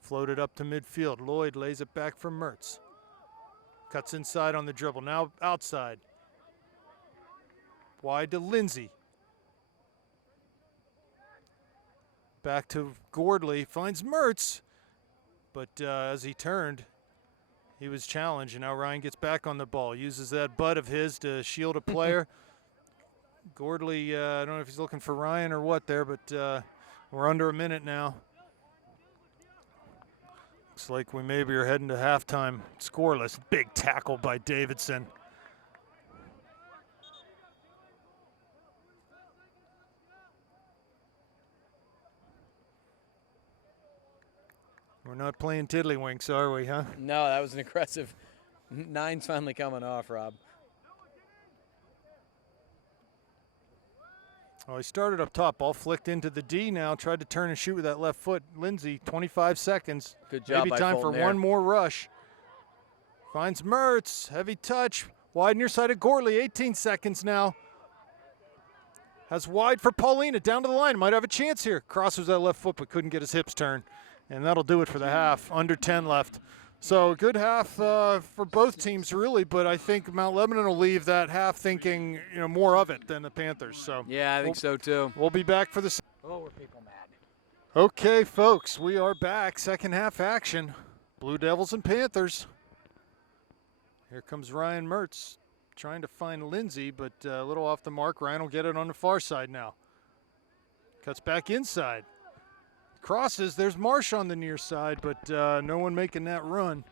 Floated up to midfield. Lloyd lays it back for Mertz. Cuts inside on the dribble, now outside. Wide to Lindsay. Back to Gordley, finds Mertz, but as he turned, he was challenged, and now Ryan gets back on the ball, uses that butt of his to shield a player. Gordley, I don't know if he's looking for Ryan or what there, but we're under a minute now. Looks like we maybe are heading to halftime scoreless. Big tackle by Davidson. We're not playing tiddlywinks, are we, huh? No, that was an aggressive. 9's finally coming off, Rob. Oh, he started up top. Ball flicked into the D now. Tried to turn and shoot with that left foot. Lindsay, 25 seconds. Good job Maybe by time for Fulton-Ear. one more rush. Finds Mertz. Heavy touch. Wide near side of Gorley, 18 seconds now. Has wide for Paulina, down to the line. Might have a chance here. Crosses that left foot, but couldn't get his hips turned. And that'll do it for the half. Under 10 left. So a good half for both teams, really. But I think Mount Lebanon will leave that half thinking, more of it than the Panthers. So Yeah, I think so too. we'll be back for the. Oh, were people mad? Okay, folks, we are back. Second half action. Blue Devils and Panthers. Here comes Ryan Mertz trying to find Lindsay, but a little off the mark. Ryan will get it on the far side now. Cuts back inside. Crosses. There's Marsh on the near side, but no one making that run.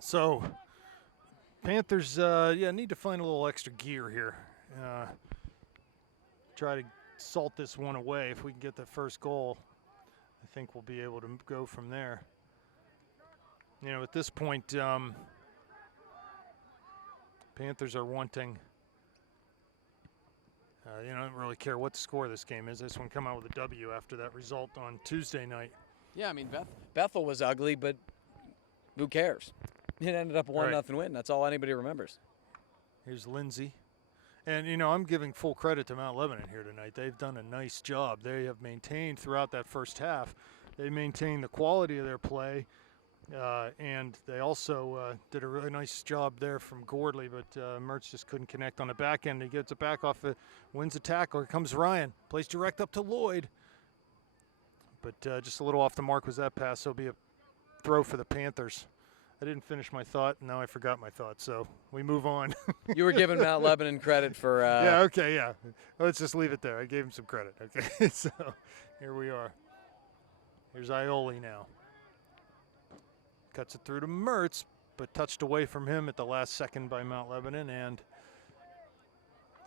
So Panthers, need to find a little extra gear here. Try to salt this one away. If we can get the first goal, I think we'll be able to go from there. At this point, Panthers are wanting, I don't really care what the score of this game is. This one come out with a W after that result on Tuesday night. Yeah, I mean, Bethel was ugly, but who cares? It ended up a 1-0 win. That's all anybody remembers. Here's Lindsay. And, I'm giving full credit to Mount Lebanon here tonight. They've done a nice job. They have maintained throughout that first half. They maintained the quality of their play. And they also did a really nice job there from Gordley, but Mertz just couldn't connect on the back end. He gets it back off, wins the tackle. Here comes Ryan, plays direct up to Lloyd. But just a little off the mark was that pass, so it'll be a throw for the Panthers. I didn't finish my thought, and now I forgot my thought, so we move on. You were giving Mount Lebanon credit for... yeah. Let's just leave it there. I gave him some credit. Okay, so here we are. Here's Ioli now. Cuts it through to Mertz, but touched away from him at the last second by Mount Lebanon, and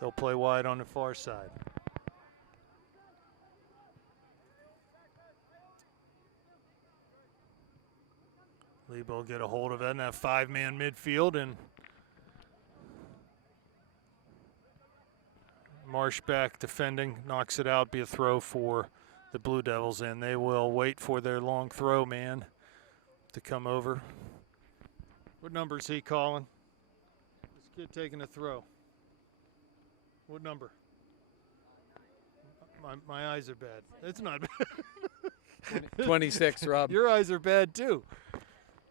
they'll play wide on the far side. Lebo will get a hold of it in that five-man midfield, and Marsh back defending, knocks it out, be a throw for the Blue Devils, and they will wait for their long throw man to come over. What number is he calling? This kid taking a throw. What number? My eyes are bad. It's not bad. 26, Rob. Your eyes are bad too.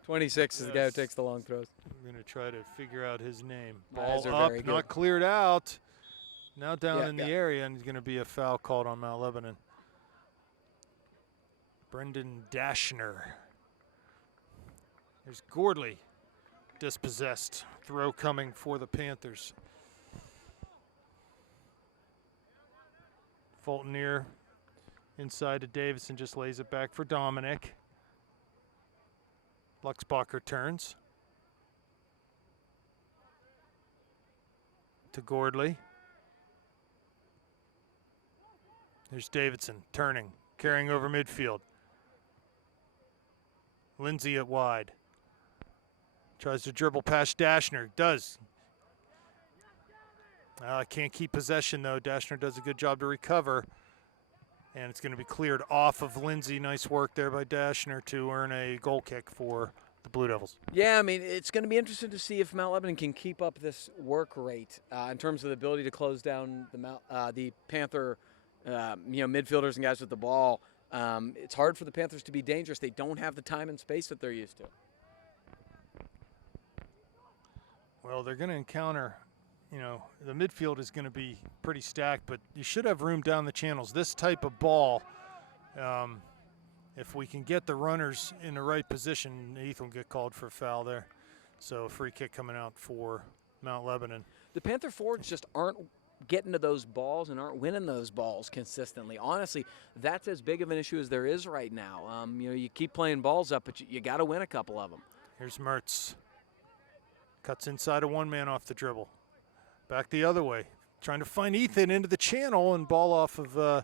26 is the guy who takes the long throws. I'm going to try to figure out his name. My eyes Ball are up, very good. not cleared out. Now down in the yeah. area, and he's going to be a foul called on Mount Lebanon. Brendan Dashner. There's Gordley, dispossessed. Throw coming for the Panthers. Fulton near inside to Davison, just lays it back for Dominic. Luxbacher turns to Gordley. There's Davidson turning, carrying over midfield. Lindsay at wide. Tries to dribble past Dashner. Does. Can't keep possession, though. Dashner does a good job to recover. And it's going to be cleared off of Lindsay. Nice work there by Dashner to earn a goal kick for the Blue Devils. Yeah, I mean, it's going to be interesting to see if Mount Lebanon can keep up this work rate in terms of the ability to close down the Panther midfielders and guys with the ball. It's hard for the Panthers to be dangerous. They don't have the time and space that they're used to. Well, they're going to encounter, the midfield is going to be pretty stacked, but you should have room down the channels. This type of ball, if we can get the runners in the right position, Ethan will get called for a foul there. So a free kick coming out for Mount Lebanon. The Panther forwards just aren't getting to those balls and aren't winning those balls consistently. Honestly, that's as big of an issue as there is right now. You keep playing balls up, but you got to win a couple of them. Here's Mertz. Cuts inside of one man off the dribble. Back the other way. Trying to find Ethan into the channel and ball off of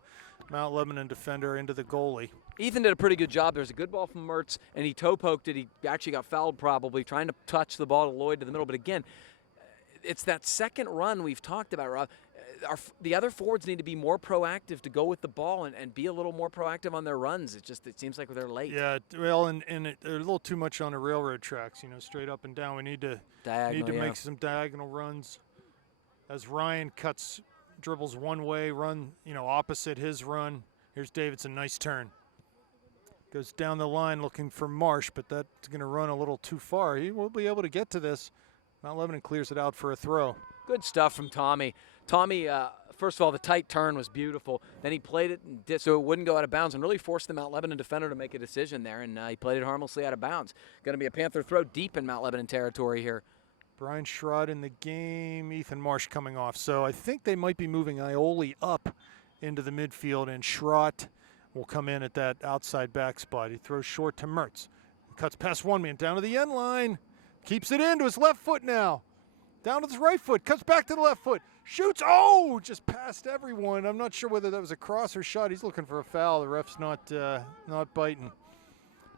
Mount Lebanon defender into the goalie. Ethan did a pretty good job. There's a good ball from Mertz, and he toe-poked it. He actually got fouled probably, trying to touch the ball to Lloyd to the middle. But again, it's that second run we've talked about, Rob. the other forwards need to be more proactive to go with the ball and be a little more proactive on their runs. It seems like they're late. Yeah, well, and they're a little too much on the railroad tracks, straight up and down. We need to make some diagonal runs. As Ryan dribbles one way, run, opposite his run. Here's Davidson, nice turn. Goes down the line looking for Marsh, but that's going to run a little too far. He won't be able to get to this. Mount Lebanon clears it out for a throw. Good stuff from Tommy. Tommy, first of all, the tight turn was beautiful. Then he played it so it wouldn't go out of bounds and really forced the Mount Lebanon defender to make a decision there, and he played it harmlessly out of bounds. Going to be a Panther throw deep in Mount Lebanon territory here. Brian Schrott in the game, Ethan Marsh coming off. So I think they might be moving Ioli up into the midfield, and Schrott will come in at that outside back spot. He throws short to Mertz. Cuts past one man, down to the end line. Keeps it into his left foot now. Down to his right foot, cuts back to the left foot. Shoots, just past everyone. I'm not sure whether that was a cross or shot. He's looking for a foul. The ref's not biting.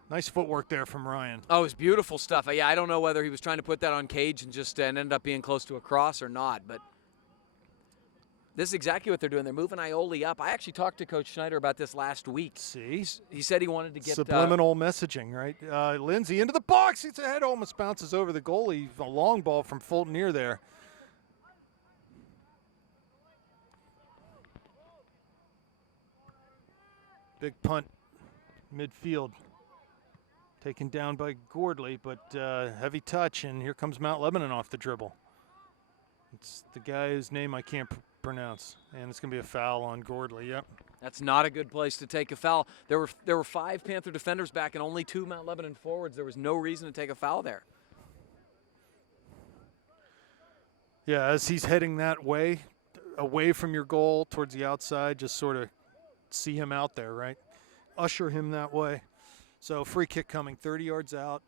Nice footwork there from Ryan. Oh, it was beautiful stuff. Yeah, I don't know whether he was trying to put that on cage and just ended up being close to a cross or not, but this is exactly what they're doing. They're moving Ioli up. I actually talked to Coach Schneider about this last week. See? He said he wanted to get subliminal messaging, right? Lindsay into the box. Its head almost bounces over the goalie. A long ball from Fulton near there. Big punt midfield. Taken down by Gordley, but heavy touch, and here comes Mount Lebanon off the dribble. It's the guy whose name I can't pronounce, and it's going to be a foul on Gordley. Yep. That's not a good place to take a foul. There were 5 Panther defenders back and only 2 Mount Lebanon forwards. There was no reason to take a foul there. Yeah, as he's heading that way, away from your goal towards the outside, just sort of see him out there, right? Usher him that way. So free kick coming 30 yards out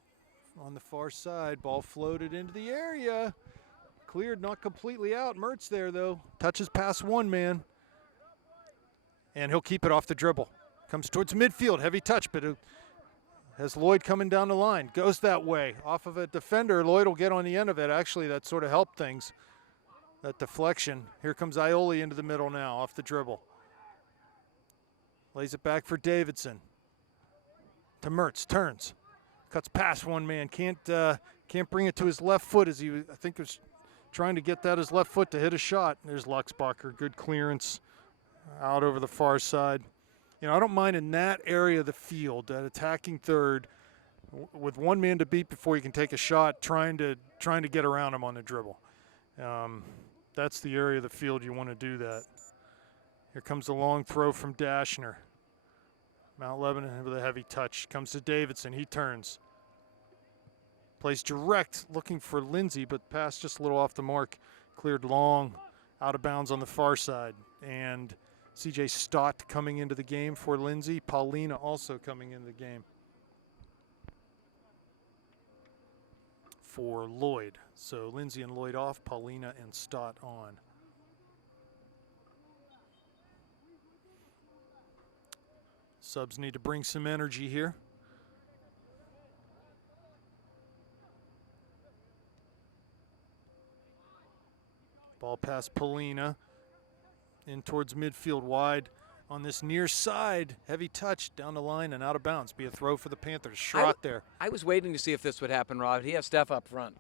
on the far side. Ball floated into the area. Cleared, not completely out. Mertz there, though. Touches past one man. And he'll keep it off the dribble. Comes towards midfield. Heavy touch, but it has Lloyd coming down the line. Goes that way. Off of a defender. Lloyd will get on the end of it. Actually, that sort of helped things. That deflection. Here comes Ioli into the middle now, off the dribble. Lays it back for Davidson. To Mertz. Turns. Cuts past one man. Can't bring it to his left foot as I think was trying to get that his left foot to hit a shot. There's Luxbacher. Good clearance out over the far side. I don't mind in that area of the field, that attacking third, with one man to beat before you can take a shot, trying to get around him on the dribble. That's the area of the field you want to do that. Here comes the long throw from Dashner. Mount Lebanon with a heavy touch. Comes to Davidson. He turns. Plays direct, looking for Lindsay, but pass just a little off the mark. Cleared long, out of bounds on the far side. And C.J. Stott coming into the game for Lindsay. Paulina also coming into the game for Lloyd. So Lindsay and Lloyd off, Paulina and Stott on. Subs need to bring some energy here. Ball past Paulina. In towards midfield wide on this near side. Heavy touch down the line and out of bounds. Be a throw for the Panthers. Schrott there. I was waiting to see if this would happen, Rod. He has Steph up front.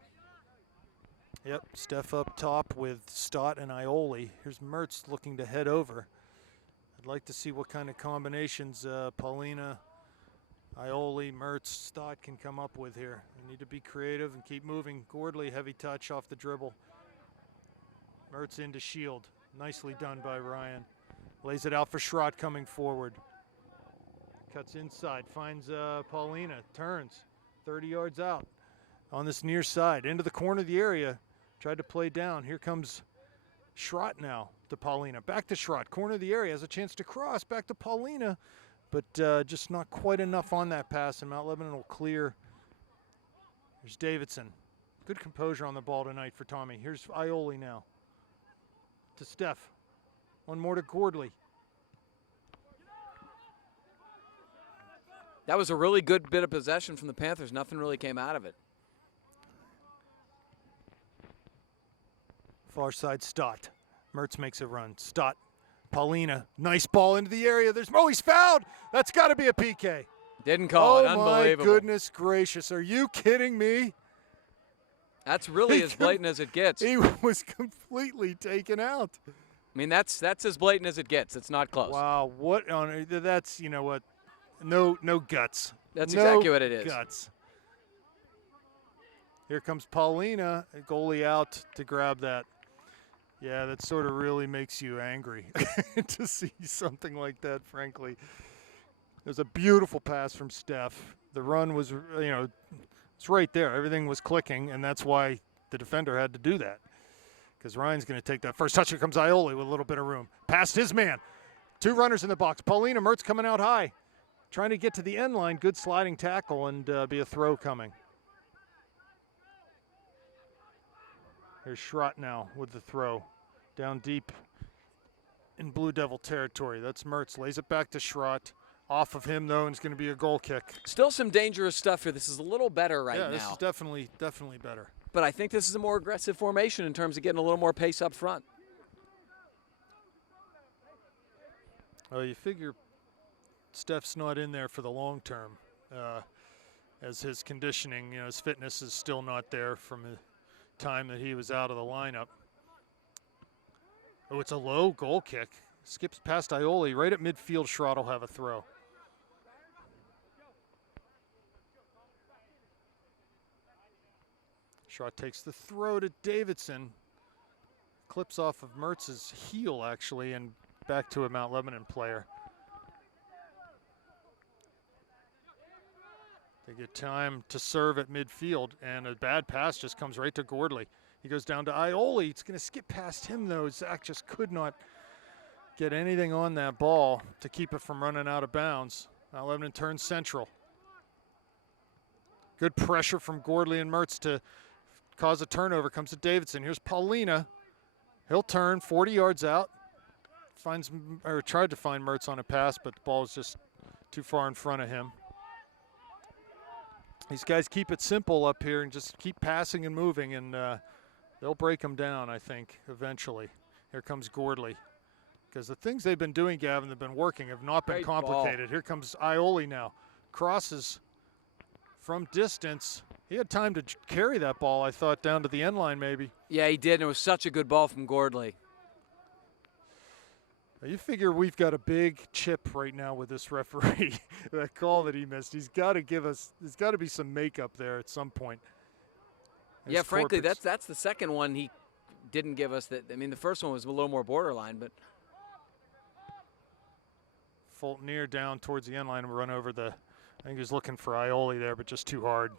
Yep, Steph up top with Stott and Ioli. Here's Mertz looking to head over. I'd like to see what kind of combinations Paulina, Ioli, Mertz, Stott can come up with here. We need to be creative and keep moving. Gordley, heavy touch off the dribble. Mertz into shield. Nicely done by Ryan. Lays it out for Schrott coming forward. Cuts inside, finds Paulina, turns 30 yards out on this near side. Into the corner of the area. Tried to play down. Here comes Schrott now to Paulina. Back to Schrott, corner of the area. Has a chance to cross. Back to Paulina, but just not quite enough on that pass, and Mount Lebanon will clear. There's Davidson. Good composure on the ball tonight for Tommy. Here's Ioli now. To Steph. One more to Gordley. That was a really good bit of possession from the Panthers. Nothing really came out of it. Far side Stott. Mertz makes a run. Stott, Paulina, nice ball into the area. He's fouled. That's got to be a PK. Didn't call it. Oh, my Unbelievable. goodness gracious. Are you kidding me? That's really as blatant as it gets. He was completely taken out. I mean, that's as blatant as it gets. It's not close. Wow, what on? That's, you know what? No guts. That's no exactly what it is. Guts. Here comes Paulina, goalie out to grab that. Yeah, that sort of really makes you angry to see something like that, frankly. There's a beautiful pass from Steph. The run was, it's right there. Everything was clicking, and that's why the defender had to do that. Because Ryan's going to take that first touch. Here comes Ioli with a little bit of room. Past his man. 2 runners in the box. Paulina, Mertz coming out high. Trying to get to the end line. Good sliding tackle and be a throw coming. Here's Schrott now with the throw. Down deep in Blue Devil territory. That's Mertz. Lays it back to Schrott. Off of him, though, and it's going to be a goal kick. Still some dangerous stuff here. This is a little better right now. Yeah, this is definitely better. But I think this is a more aggressive formation in terms of getting a little more pace up front. Well, you figure Steph's not in there for the long term, as his conditioning, his fitness is still not there from the time that he was out of the lineup. Oh, it's a low goal kick. Skips past Ioli. Right at midfield, Schrott will have a throw. Schrott takes the throw to Davidson. Clips off of Mertz's heel, actually, and back to a Mount Lebanon player. They get time to serve at midfield, and a bad pass just comes right to Gordley. He goes down to Ioli. It's going to skip past him, though. Zach just could not get anything on that ball to keep it from running out of bounds. Mount Lebanon turns central. Good pressure from Gordley and Mertz to cause a turnover. Comes to Davidson. Here's Paulina. He'll turn 40 yards out. Tried to find Mertz on a pass, but the ball was just too far in front of him. These guys keep it simple up here and just keep passing and moving, and they'll break them down, I think, eventually. Here comes Gordley. Because the things they've been doing, Gavin, have been working, have not been complicated. Here comes Ioli now. Crosses from distance. He had time to carry that ball, I thought, down to the end line maybe. Yeah, he did, and it was such a good ball from Gordley. Now you figure we've got a big chip right now with this referee. That call that he missed. He's got to give us, there's got to be some makeup there at some point. Yeah, frankly, that's the second one he didn't give us. That, I mean, the first one was a little more borderline, but Fulton down towards the end line and run over I think he was looking for Ioli there, but just too hard.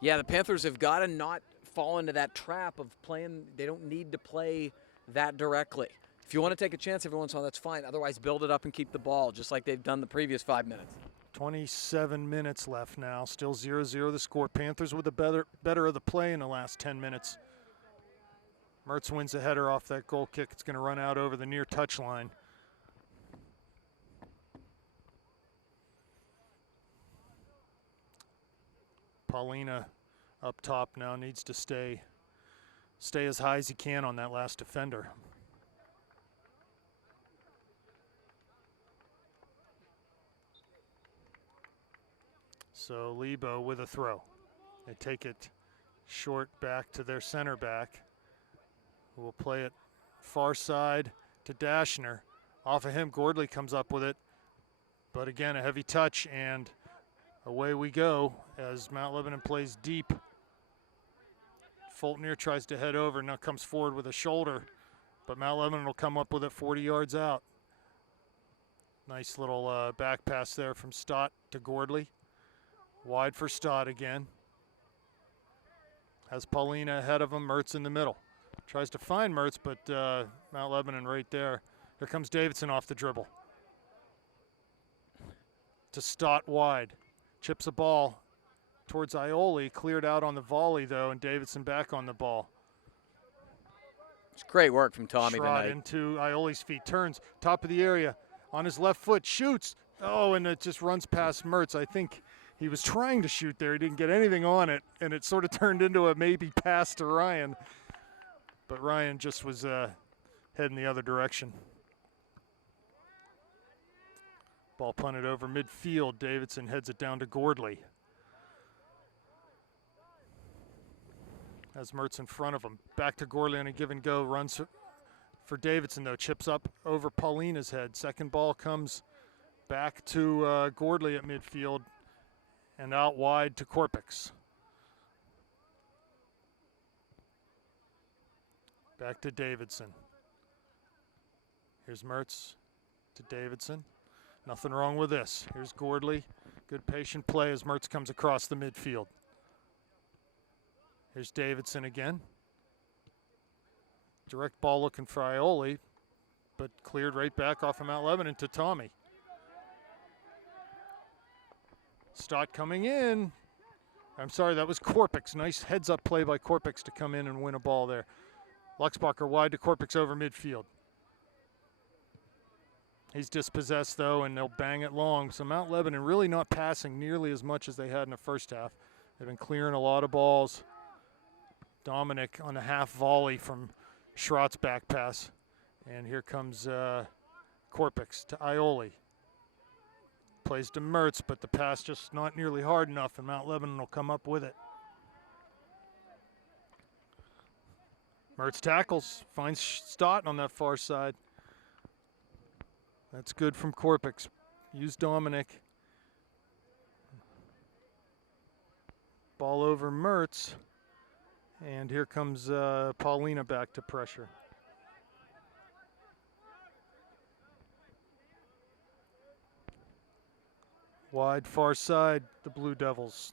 Yeah, the Panthers have got to not fall into that trap of playing. They don't need to play that directly. If you want to take a chance every once in a while, that's fine. Otherwise, build it up and keep the ball, just like they've done the previous 5 minutes. 27 minutes left now. Still 0-0 the score. Panthers with the better of the play in the last 10 minutes. Mertz wins the header off that goal kick. It's going to run out over the near touch line. Paulina up top now needs to stay as high as he can on that last defender. So Lebo with a throw. They take it short back to their center back, who will play it far side to Dashner. Off of him, Gordley comes up with it. But again, a heavy touch, and away we go as Mount Lebanon plays deep. Fulton tries to head over, now comes forward with a shoulder, but Mount Lebanon will come up with it 40 yards out. Nice little back pass there from Stott to Gordley. Wide for Stott again. Has Paulina ahead of him, Mertz in the middle. Tries to find Mertz, but Mount Lebanon right there. Here comes Davidson off the dribble. To Stott wide. Chips a ball towards Ioli. Cleared out on the volley, though, and Davidson back on the ball. It's great work from Tommy Schrott tonight. into Ioli's feet. Turns, top of the area. On his left foot, shoots. Oh, and it just runs past Mertz. I think he was trying to shoot there. He didn't get anything on it, and it sort of turned into a maybe pass to Ryan. But Ryan just was heading the other direction. Ball punted over midfield. Davidson heads it down to Gordley. Has Mertz in front of him. Back to Gordley on a give and go. Runs for Davidson, though. Chips up over Paulina's head. Second ball comes back to Gordley at midfield and out wide to Korpix. Back to Davidson. Here's Mertz to Davidson. Nothing wrong with this. Here's Gordley. Good patient play as Mertz comes across the midfield. Here's Davidson again. Direct ball looking for Ioli, but cleared right back off of Mount Lebanon to Tommy. Stott coming in. I'm sorry, that was Korpix. Nice heads-up play by Korpix to come in and win a ball there. Luxbacher wide to Korpix over midfield. He's dispossessed, though, and they'll bang it long. So Mount Lebanon really not passing nearly as much as they had in the first half. They've been clearing a lot of balls. Dominic on a half volley from Schrott's back pass. And here comes Korpix to Ioli. Plays to Mertz, but the pass just not nearly hard enough, and Mount Lebanon will come up with it. Mertz tackles, finds Stott on that far side. That's good from Korpix. Use Dominic. Ball over Mertz. And here comes Paulina back to pressure. Wide far side, the Blue Devils.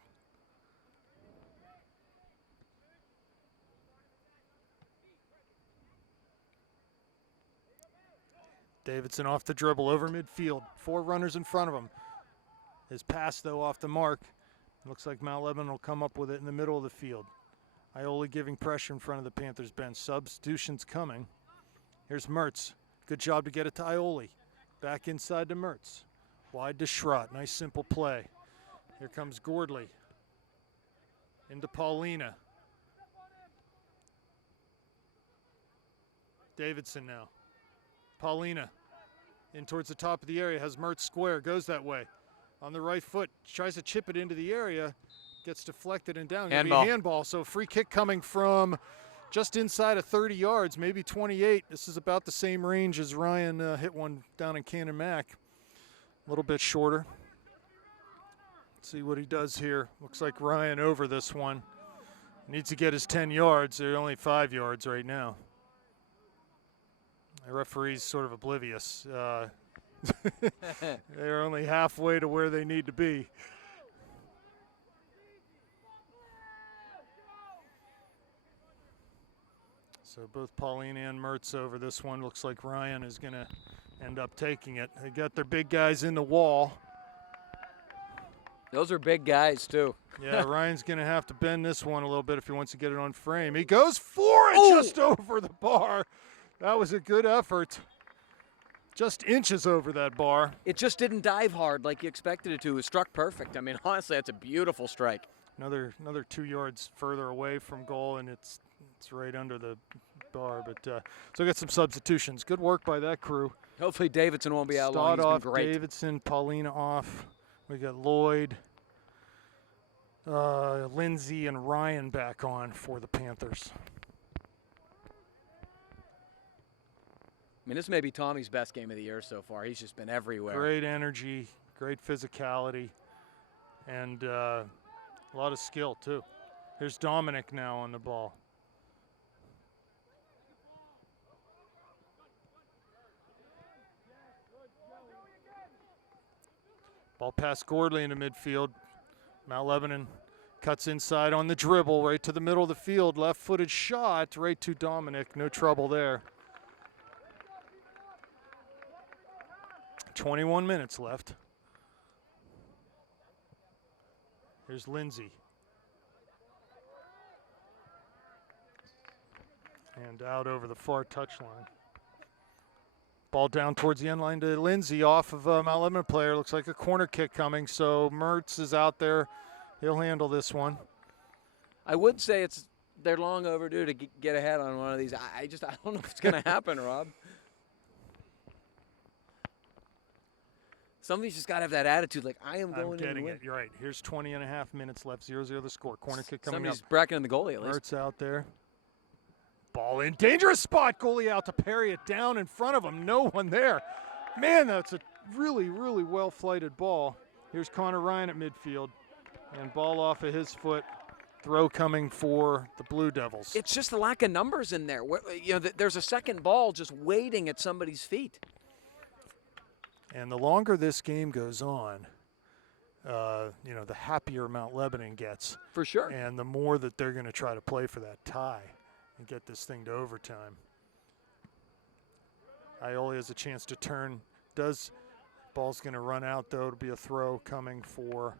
Davidson off the dribble over midfield. 4 runners in front of him. His pass, though, off the mark. Looks like Mount Lebanon will come up with it in the middle of the field. Ioli giving pressure in front of the Panthers bench. Substitutions coming. Here's Mertz. Good job to get it to Ioli. Back inside to Mertz. Wide to Schrott. Nice simple play. Here comes Gordley. Into Paulina. Davidson now. Paulina in towards the top of the area, has Mertz square, goes that way. On the right foot, tries to chip it into the area, gets deflected and down. Handball. Handball, so free kick coming from just inside of 30 yards, maybe 28. This is about the same range as Ryan hit one down in Cannon Mac. A little bit shorter. Let's see what he does here. Looks like Ryan over this one. Needs to get his 10 yards. They're only 5 yards right now. The referee's sort of oblivious. They're only halfway to where they need to be. So both Paulina and Mertz over this one. Looks like Ryan is going to end up taking it. They got their big guys in the wall. Those are big guys, too. Yeah, Ryan's going to have to bend this one a little bit if he wants to get it on frame. He goes for it just over the bar. That was a good effort. Just inches over that bar. It just didn't dive hard like you expected it to. It was struck perfect. I mean, honestly, that's a beautiful strike. Another 2 yards further away from goal, and it's right under the bar. But so get some substitutions. Good work by that crew. Hopefully Davidson won't be out long. Stott He's off, been great. Davidson, Paulina off. We got Lloyd, Lindsay, and Ryan back on for the Panthers. I mean, this may be Tommy's best game of the year so far. He's just been everywhere. Great energy, great physicality, and a lot of skill, too. Here's Dominic now on the ball. Ball past Gordley into midfield. Mount Lebanon cuts inside on the dribble right to the middle of the field. Left-footed shot right to Dominic. No trouble there. 21 minutes left. Here's Lindsay. And out over the far touchline. Ball down towards the end line to Lindsay off of a Mount Lebanon player. Looks like a corner kick coming, so Mertz is out there. He'll handle this one. I would say it's they're long overdue to get ahead on one of these. I don't know if it's going to happen, Rob. Somebody's just got to have that attitude, like, I am going in to win. You're right. Here's 20 and a half minutes left, 0-0 the score. Corner kick coming Somebody's up. bracketing the goalie at least. Mertz out there. Ball in. Dangerous spot. Goalie out to parry it down in front of him. No one there. Man, that's a really, really well-flighted ball. Here's Connor Ryan at midfield. And ball off of his foot. Throw coming for the Blue Devils. It's just the lack of numbers in there. You know, there's a second ball just waiting at somebody's feet. And the longer this game goes on, you know, the happier Mount Lebanon gets. For sure. And the more that they're going to try to play for that tie and get this thing to overtime. Ioli has a chance to turn. Ball's going to run out, though. It'll be a throw coming for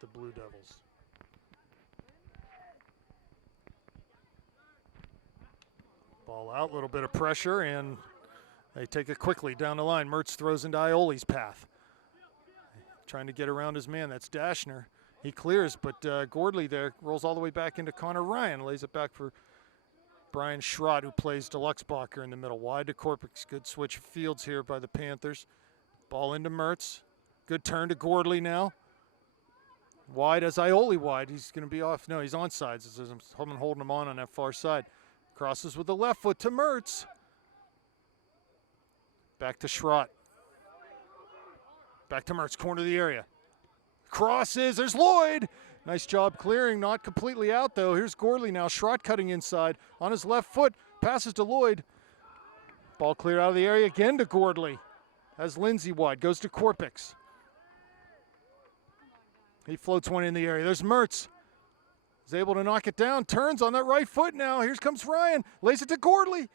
the Blue Devils. Ball out, a little bit of pressure, and they take it quickly down the line. Mertz throws into Ioli's path. Trying to get around his man. That's Dashner. He clears, but Gordley there rolls all the way back into Connor Ryan. Lays it back for Brian Schrott, who plays Deluxebacher in the middle. Wide to Korpix. Good switch of fields here by the Panthers. Ball into Mertz. Good turn to Gordley now. Wide as Ioli wide. He's going to be off. No, he's onside. Someone holding him on that far side. Crosses with the left foot to Mertz. Back to Schrott. Back to Mertz, corner of the area. Crosses, there's Lloyd. Nice job clearing, not completely out though. Here's Gordley now, Schrott cutting inside. On his left foot, passes to Lloyd. Ball cleared out of the area again to Gordley. Has Lindsay wide, goes to Korpix. He floats one in the area. There's Mertz. He's able to knock it down, turns on that right foot now. Here comes Ryan, lays it to Gordley.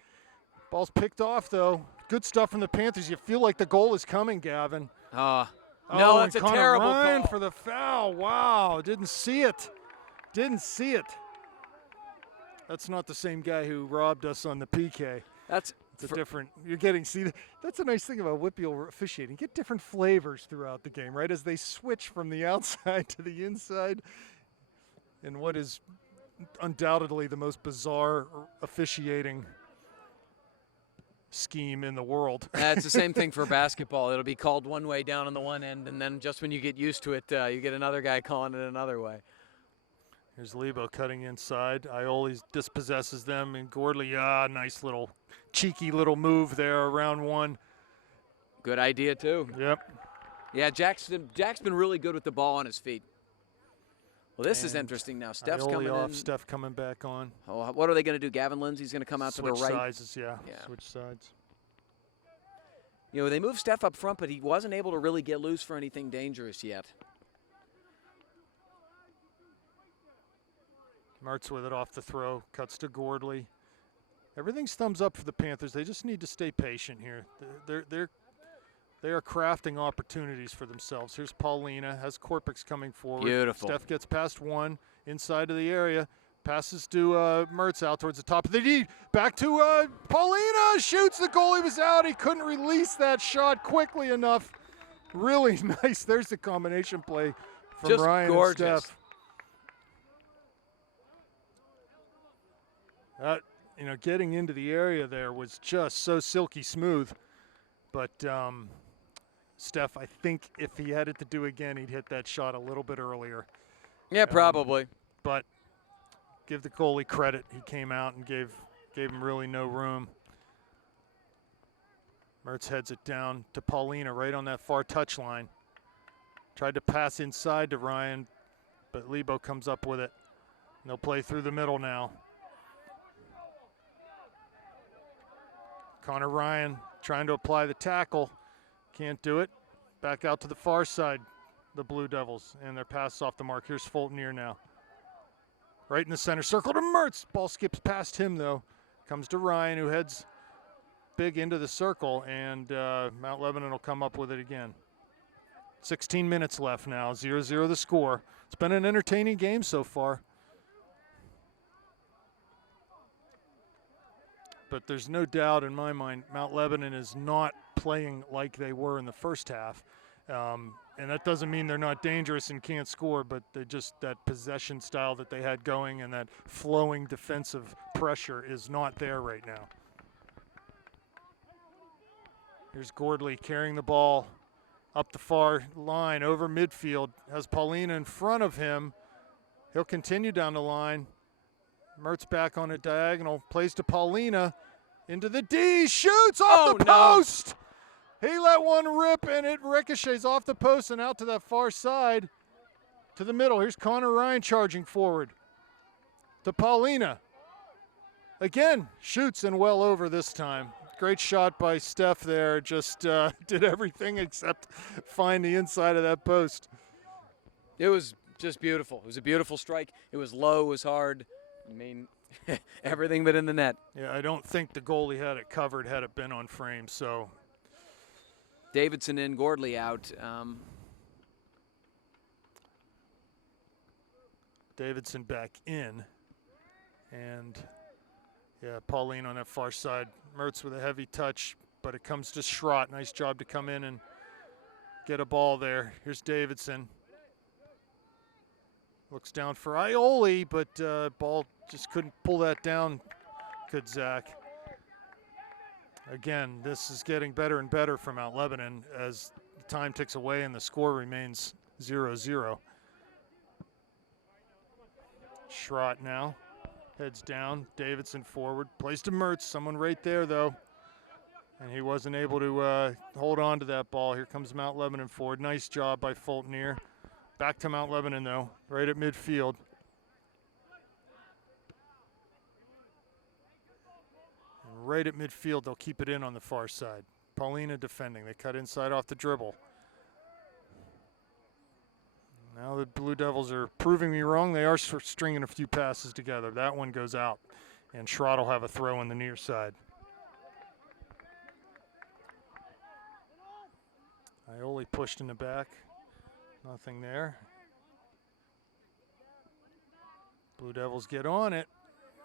Ball's picked off though. Good stuff from the Panthers. You feel like the goal is coming, Gavin. No, that's a terrible Ryan call. For the foul. Wow, didn't see it. Didn't see it. That's not the same guy who robbed us on the PK. It's a different. You're getting. See, that's a nice thing about Whitfield officiating. You get different flavors throughout the game, right? As they switch from the outside to the inside, in what is undoubtedly the most bizarre officiating scheme in the world. It's the same thing for basketball. It'll be called one way down on the one end, and then just when you get used to it, you get another guy calling it another way. Here's Lebo cutting inside. Ioli dispossesses them, and Gordley, nice little cheeky little move there around one. Good idea, too. Yep. Yeah, Jack's been really good with the ball on his feet. Well, this is interesting now. Steph's Ioli coming off, in. Steph coming back on. Oh, what are they going to do? Gavin Lindsay's going to come out to the right. Switch sides, yeah. Switch sides. You know, they moved Steph up front, but he wasn't able to really get loose for anything dangerous yet. Mertz with it off the throw, cuts to Gordley. Everything's thumbs up for the Panthers. They just need to stay patient here. They are crafting opportunities for themselves. Here's Paulina, has Korpix coming forward. Beautiful. Steph gets past one, inside of the area, passes to Mertz out towards the top of the D. Back to Paulina, shoots, the goalie was out. He couldn't release that shot quickly enough. Really nice. There's the combination play from just Ryan gorgeous. and Steph. That, you know, getting into the area there was just so silky smooth. But Steph, I think if he had it to do again, he'd hit that shot a little bit earlier. Yeah, probably. But give the goalie credit. He came out and gave him really no room. Mertz heads it down to Paulina right on that far touchline. Tried to pass inside to Ryan, but Lebo comes up with it. And they'll play through the middle now. Connor Ryan trying to apply the tackle. Can't do it. Back out to the far side, the Blue Devils, and their pass off the mark. Here's Fultonier now. Right in the center circle to Mertz. Ball skips past him, though. Comes to Ryan, who heads big into the circle, and Mount Lebanon will come up with it again. 16 minutes left now, 0-0 the score. It's been an entertaining game so far. But there's no doubt in my mind Mount Lebanon is not playing like they were in the first half. And that doesn't mean they're not dangerous and can't score, but they just, that possession style that they had going and that flowing defensive pressure is not there right now. Here's Gordley carrying the ball up the far line over midfield. Has Paulina in front of him. He'll continue down the line. Mertz back on a diagonal, plays to Paulina, into the D, shoots off the post! He let one rip and it ricochets off the post and out to that far side to the middle. Here's Connor Ryan charging forward to Paulina. Again, shoots and well over this time. Great shot by Steph there, just did everything except find the inside of that post. It was just beautiful. It was a beautiful strike. It was low, it was hard. I mean, everything but in the net. Yeah, I don't think the goalie had it covered had it been on frame, so. Davidson in, Gordley out. Davidson back in. And, yeah, Pauline on that far side. Mertz with a heavy touch, but it comes to Schrott. Nice job to come in and get a ball there. Here's Davidson. Looks down for Ioli, but ball just couldn't pull that down. Good Zach. Again, this is getting better and better from Mount Lebanon as the time ticks away and the score remains 0-0. Schrott now heads down. Davidson forward. Plays to Mertz. Someone right there, though. And he wasn't able to hold on to that ball. Here comes Mount Lebanon forward. Nice job by Fultonier. Back to Mount Lebanon, though, right at midfield. And right at midfield, they'll keep it in on the far side. Paulina defending. They cut inside off the dribble. Now the Blue Devils are proving me wrong. They are stringing a few passes together. That one goes out, and Schrott will have a throw on the near side. Ioli pushed in the back. Nothing there. Blue Devils get on it.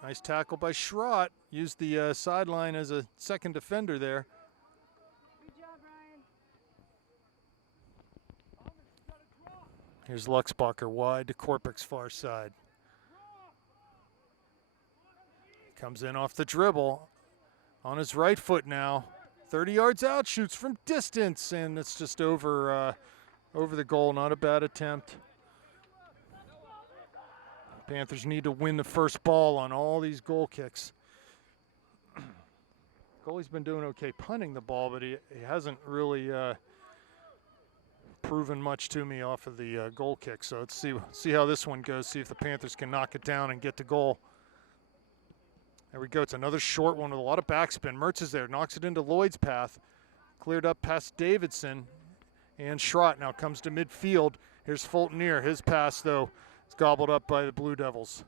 Nice tackle by Schrott. Used the sideline as a second defender there. Good job, Ryan. Here's Luxbacher wide to Korpik's far side. Comes in off the dribble. On his right foot now. 30 yards out, shoots from distance, and it's just over the goal. Not a bad attempt. Panthers need to win the first ball on all these goal kicks. Goalie's been doing okay punting the ball, but he hasn't really proven much to me off of the goal kick. So let's see how this one goes, see if the Panthers can knock it down and get to goal. There we go. It's another short one with a lot of backspin. Mertz is there, knocks it into Lloyd's path. Cleared up past Davidson. And Schrott now comes to midfield. Here's Fultonier. His pass, though, is gobbled up by the Blue Devils.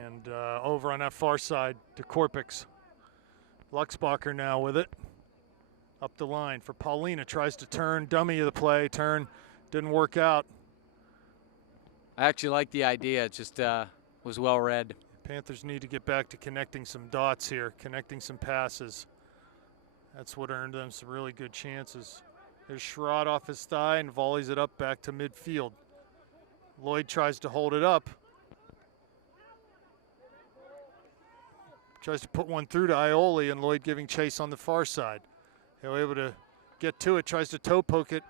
And over on that far side to Korpik's. Luxbacher now with it. Up the line for Paulina. Tries to turn. Dummy of the play. Turn. Didn't work out. I actually like the idea. It just was well read. Panthers need to get back to connecting some dots here, connecting some passes. That's what earned them some really good chances. There's Schrott off his thigh and volleys it up back to midfield. Lloyd tries to hold it up. Tries to put one through to Ioli, and Lloyd giving chase on the far side. He'll be able to get to it, tries to toe poke it.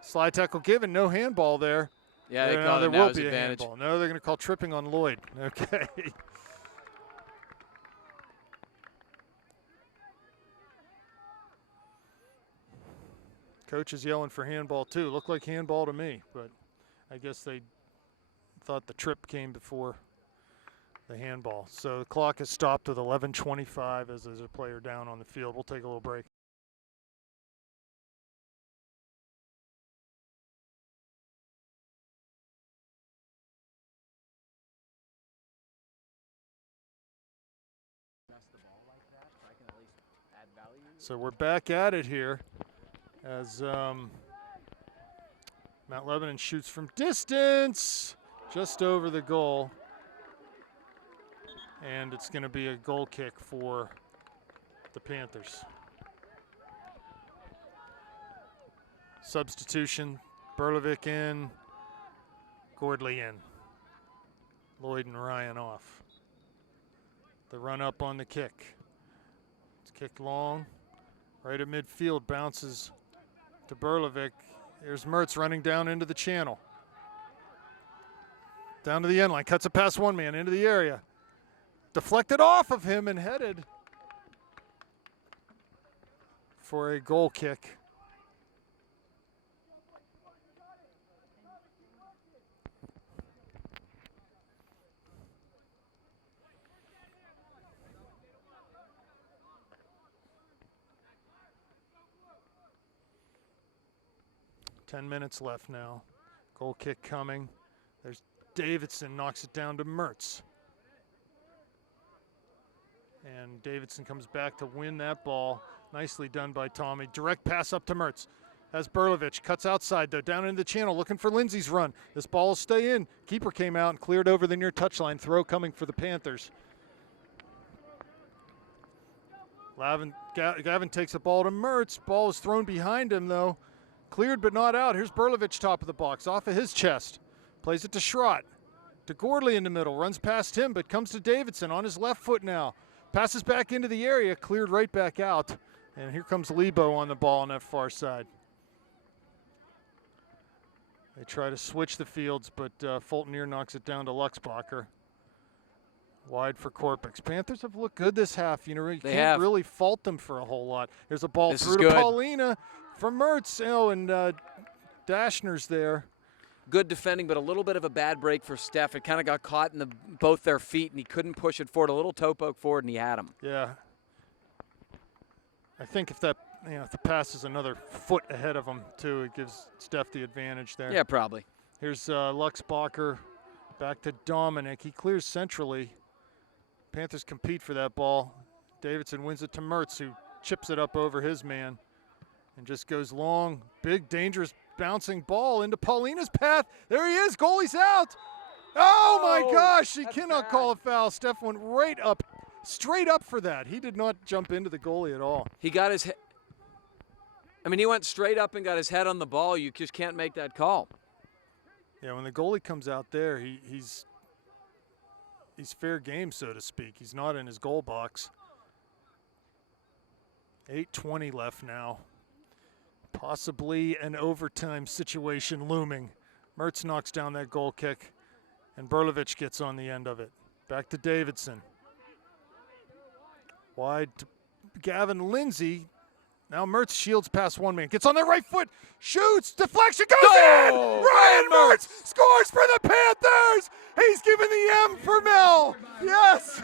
Slide tackle given, no handball there. Yeah, they No, call there it now will as be a advantage. handball. No, they're going to call tripping on Lloyd. Okay. Coach is yelling for handball too. Looked like handball to me, but I guess they thought the trip came before the handball. So the clock is stopped with 11:25 as there's a player down on the field. We'll take a little break. So we're back at it here as Mount Lebanon shoots from distance, just over the goal. And it's going to be a goal kick for the Panthers. Substitution, Berlovic in, Gordley in. Lloyd and Ryan off. The run up on the kick. It's kicked long, right at midfield, bounces to Berlovic. Here's Mertz running down into the channel. Down to the end line, cuts it past one man into the area. Deflected off of him and headed for a goal kick. Ten minutes left now. Goal kick coming. There's Davidson, knocks it down to Mertz. And Davidson comes back to win that ball. Nicely done by Tommy. Direct pass up to Mertz. As Berlovic cuts outside though, down into the channel, looking for Lindsay's run. This ball will stay in. Keeper came out and cleared over the near touchline. Throw coming for the Panthers. Gavin takes the ball to Mertz. Ball is thrown behind him though. Cleared but not out. Here's Berlovic top of the box, off of his chest. Plays it to Schrott. To Gordley in the middle. Runs past him but comes to Davidson on his left foot now. Passes back into the area, cleared right back out. And here comes Lebo on the ball on that far side. They try to switch the fields, but Fulton knocks it down to Luxbacher. Wide for Corpix. Panthers have looked good this half. You know, you can't really fault them for a whole lot. There's a ball through to Paulina from Mertz. Oh, and Dashner's there. Good defending, but a little bit of a bad break for Steph. It kind of got caught in both their feet, and he couldn't push it forward. A little toe poke forward, and he had him. Yeah. I think if the pass is another foot ahead of him, too, it gives Steph the advantage there. Yeah, probably. Here's Luxbacher back to Dominic. He clears centrally. Panthers compete for that ball. Davidson wins it to Mertz, who chips it up over his man and just goes long. Big, dangerous bouncing ball into Paulina's path. There he is. Goalie's out. Oh, my gosh. He cannot call a foul. Steph went right up, straight up for that. He did not jump into the goalie at all. He got his head. I mean, he went straight up and got his head on the ball. You just can't make that call. Yeah, when the goalie comes out there, he's fair game, so to speak. He's not in his goal box. 8:20 left now. Possibly an overtime situation looming. Mertz knocks down that goal kick, and Berlovic gets on the end of it. Back to Davidson. Wide to Gavin Lindsay. Now Mertz shields past one man. Gets on the right foot. Shoots. Deflection goes in. Ryan Mertz scores for the Panthers. He's giving the M for Mel. Yes.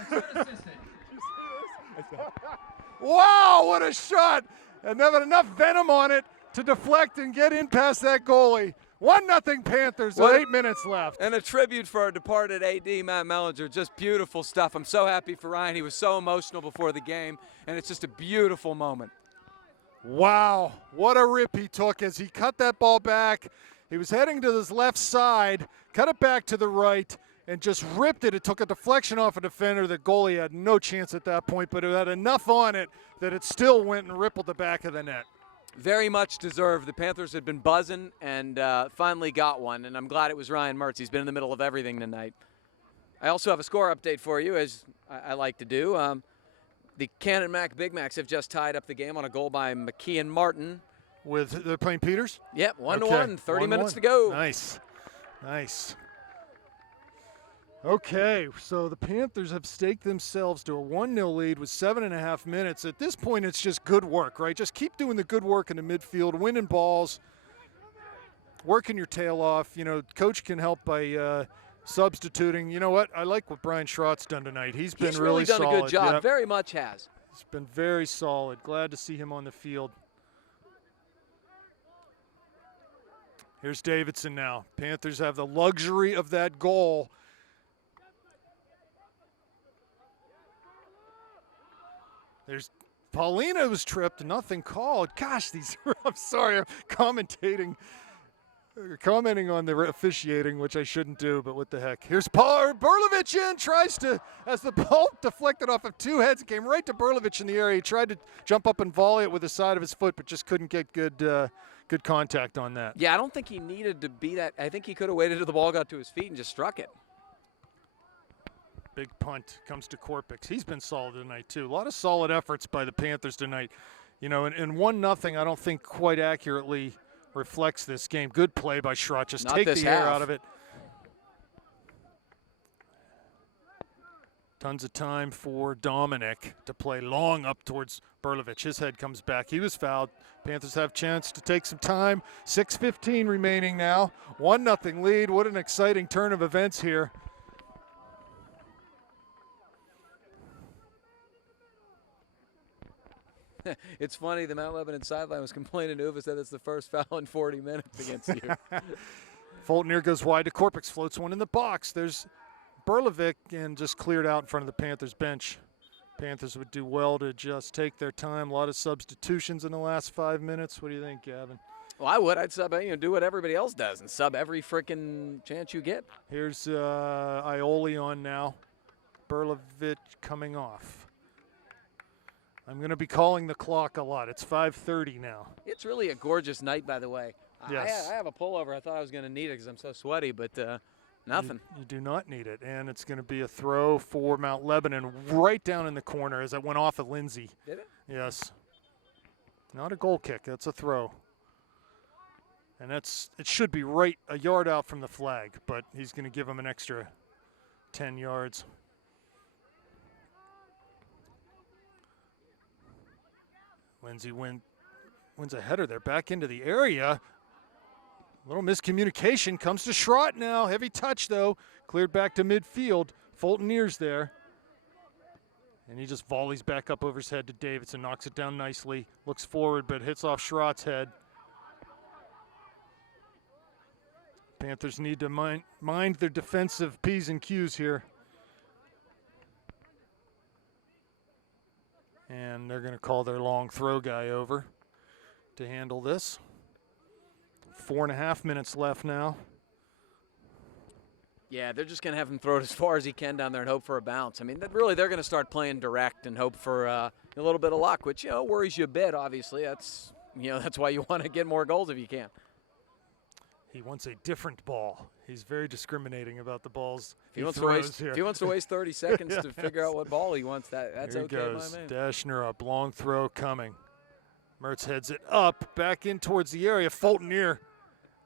Wow, what a shot. And there was enough venom on it to deflect and get in past that goalie. 1-0 Panthers with 8 minutes left. And a tribute for our departed AD, Matt Mellinger. Just beautiful stuff. I'm so happy for Ryan. He was so emotional before the game, and it's just a beautiful moment. Wow, what a rip he took as he cut that ball back. He was heading to his left side, cut it back to the right, and just ripped it. It took a deflection off a defender. The goalie had no chance at that point, but it had enough on it that it still went and rippled the back of the net. Very much deserved. The Panthers had been buzzing and finally got one, and I'm glad it was Ryan Mertz. He's been in the middle of everything tonight. I also have a score update for you, as I like to do. The Cannon Mac Big Macs have just tied up the game on a goal by McKeon Martin. They're playing Peters? Yep, 1-1, 30 minutes to go. Nice, nice. Okay, so the Panthers have staked themselves to a 1-0 lead with 7.5 minutes. At this point, it's just good work, right? Just keep doing the good work in the midfield, winning balls, working your tail off. You know, coach can help by substituting. You know what? I like what Brian Schrott's done tonight. He's been really done solid. A good job. Yep. Very much has. He's been very solid. Glad to see him on the field. Here's Davidson now. Panthers have the luxury of that goal. There's Paulina was tripped, nothing called. Gosh, I'm sorry, I'm commenting on the officiating, which I shouldn't do, but what the heck. Here's Berlovic in, tries to, as the ball deflected off of two heads, it came right to Berlovic in the area. He tried to jump up and volley it with the side of his foot, but just couldn't get good Good contact on that. Yeah, I don't think he needed to be that. I think he could have waited till the ball got to his feet and just struck it. Big punt comes to Korpix. He's been solid tonight, too. A lot of solid efforts by the Panthers tonight. You know, and 1-0, I don't think quite accurately reflects this game. Good play by Schrott. Just Not take this the air half. out of it. Tons of time for Dominic to play long up towards Berlovich. His head comes back. He was fouled. Panthers have a chance to take some time. 6:15 remaining now. 1-0 lead. What an exciting turn of events here. It's funny, the Mount Lebanon sideline was complaining to Uva, said it's the first foul in 40 minutes against you. Fulton goes wide to Korpix, floats one in the box. There's Berlovic and just cleared out in front of the Panthers bench. Panthers would do well to just take their time. A lot of substitutions in the last 5 minutes. What do you think, Gavin? Well, I would. I'd sub, do what everybody else does and sub every freaking chance you get. Here's Ioli on now. Berlovic coming off. I'm going to be calling the clock a lot. It's 5:30 now. It's really a gorgeous night, by the way. Yes. I have a pullover. I thought I was going to need it because I'm so sweaty, but nothing. You do not need it. And it's going to be a throw for Mount Lebanon right down in the corner as it went off of Lindsay. Did it? Yes. Not a goal kick. That's a throw. And it should be right a yard out from the flag, but he's going to give him an extra 10 yards. Lindsay wins a header there back into the area. A little miscommunication comes to Schrott now. Heavy touch, though. Cleared back to midfield. Fulton there. And he just volleys back up over his head to Davidson. Knocks it down nicely. Looks forward, but hits off Schrott's head. Panthers need to mind their defensive P's and Q's here. And they're going to call their long throw guy over to handle this. 4.5 minutes left now. Yeah, they're just going to have him throw it as far as he can down there and hope for a bounce. I mean, they're going to start playing direct and hope for a little bit of luck, which, worries you a bit, obviously. That's why you want to get more goals if you can. He wants a different ball. He's very discriminating about the balls If he wants to waste 30 seconds to figure out what ball he wants, that's Here okay, he goes. my man. Dashner up, long throw coming. Mertz heads it up, back in towards the area. Fulton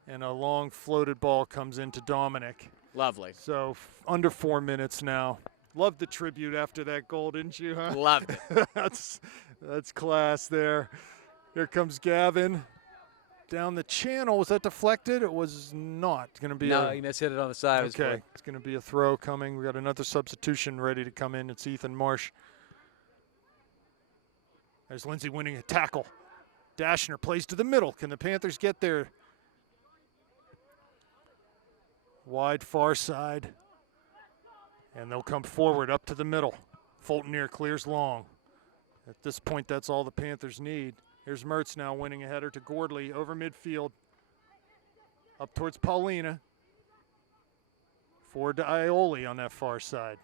and a long floated ball comes into Dominic. Lovely. So under 4 minutes now. Loved the tribute after that goal, didn't you? Huh? Loved it. that's class there. Here comes Gavin. Down the channel. Was that deflected? It was not. Going to be no, he mishit it on the side of his okay. play. It's going to be a throw coming. We got another substitution ready to come in. It's Ethan Marsh. There's Lindsay winning a tackle. Dashner plays to the middle. Can the Panthers get there? Wide far side. And they'll come forward up to the middle. Fulton clears long. At this point, that's all the Panthers need. Here's Mertz now winning a header to Gordley over midfield. Up towards Paulina. Forward to Ioli on that far side.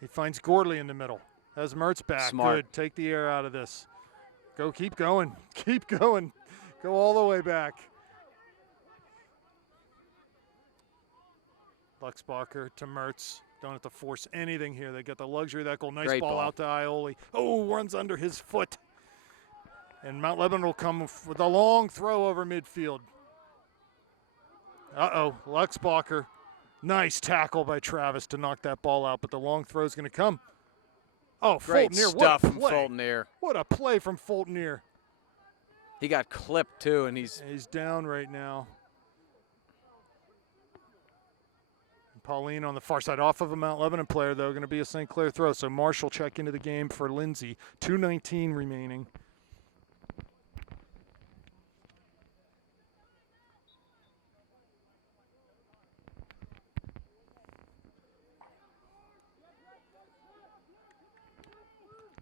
He finds Gordley in the middle. Has Mertz back. Smart. Good. Take the air out of this. Keep going. Keep going. Go all the way back. Luxbacher to Mertz. Don't have to force anything here. They got the luxury of that goal. Nice Great ball out to Ioli. Oh, runs under his foot. And Mount Lebanon will come with a long throw over midfield. Luxbacher. Nice tackle by Travis to knock that ball out, but the long throw is going to come. Oh, Great Fulton stuff what a from play. Fulton. What a play from Fulton. He got clipped, too, and he's down right now. And Pauline on the far side, off of a Mount Lebanon player, though, going to be a St. Clair throw. So Marshall check into the game for Lindsay. 2:19 remaining.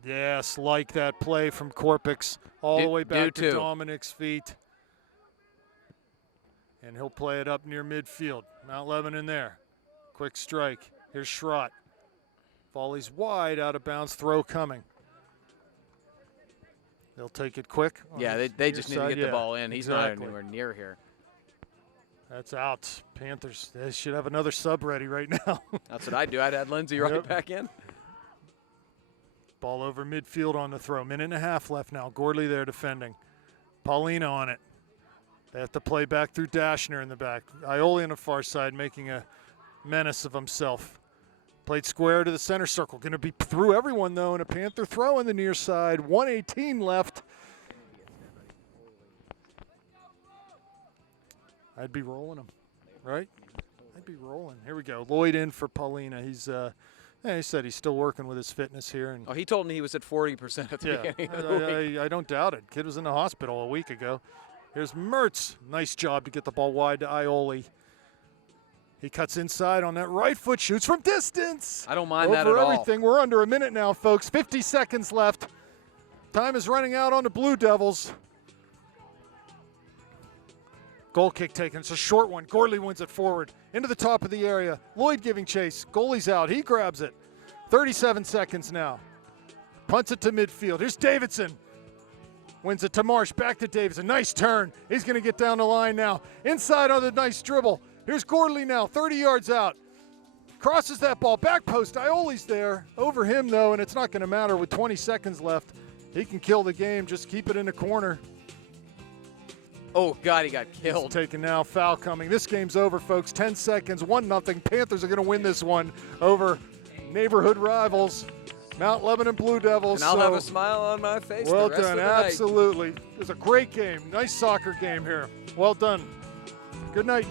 Yes, like that play from Korpix all the way back to Dominic's feet. And he'll play it up near midfield. Mount Lebanon there. Quick strike. Here's Schrott. Volleys wide, out of bounds, throw coming. They'll take it quick. on Yeah, the they near just need to side. get the Yeah, ball in. He's exactly. not anywhere near here. That's out. Panthers, they should have another sub ready right now. That's what I'd do. I'd add Lindsey right Yep. back in. Ball over midfield on the throw. Minute and a half left now. Gordley there defending. Paulina on it. They have to play back through Dashner in the back. Ioli on the far side making a menace of himself. Played square to the center circle. Going to be through everyone, though, and a Panther throw in the near side. 1:18 left. I'd be rolling him, right? I'd be rolling. Here we go. Lloyd in for Paulina. He said he's still working with his fitness here. And Oh, he told me he was at 40% at the beginning of the week. I don't doubt it. Kid was in the hospital a week ago. Here's Mertz. Nice job to get the ball wide to Ioli. He cuts inside on that right foot, shoots from distance. I don't mind Over that at all. everything. We're under a minute now, folks. 50 seconds left. Time is running out on the Blue Devils. Goal kick taken. It's a short one. Gordley wins it forward into the top of the area. Lloyd giving chase. Goalie's out. He grabs it. 37 seconds now. Punts it to midfield. Here's Davidson. Wins it to Marsh. Back to Davidson. Nice turn. He's going to get down the line now. Inside on the nice dribble. Here's Gordley now. 30 yards out. Crosses that ball. Back post. Ioli's there. Over him, though, and it's not going to matter with 20 seconds left. He can kill the game. Just keep it in the corner. Oh, God, he got He's killed. taken now. Foul coming. This game's over, folks. 10 seconds. 1-0. Panthers are going to win this one over neighborhood rivals, Mount Lebanon Blue Devils. And I'll So, have a smile on my face well the rest done. of the night. Absolutely. It was a great game. Nice soccer game here. Well done. Good night.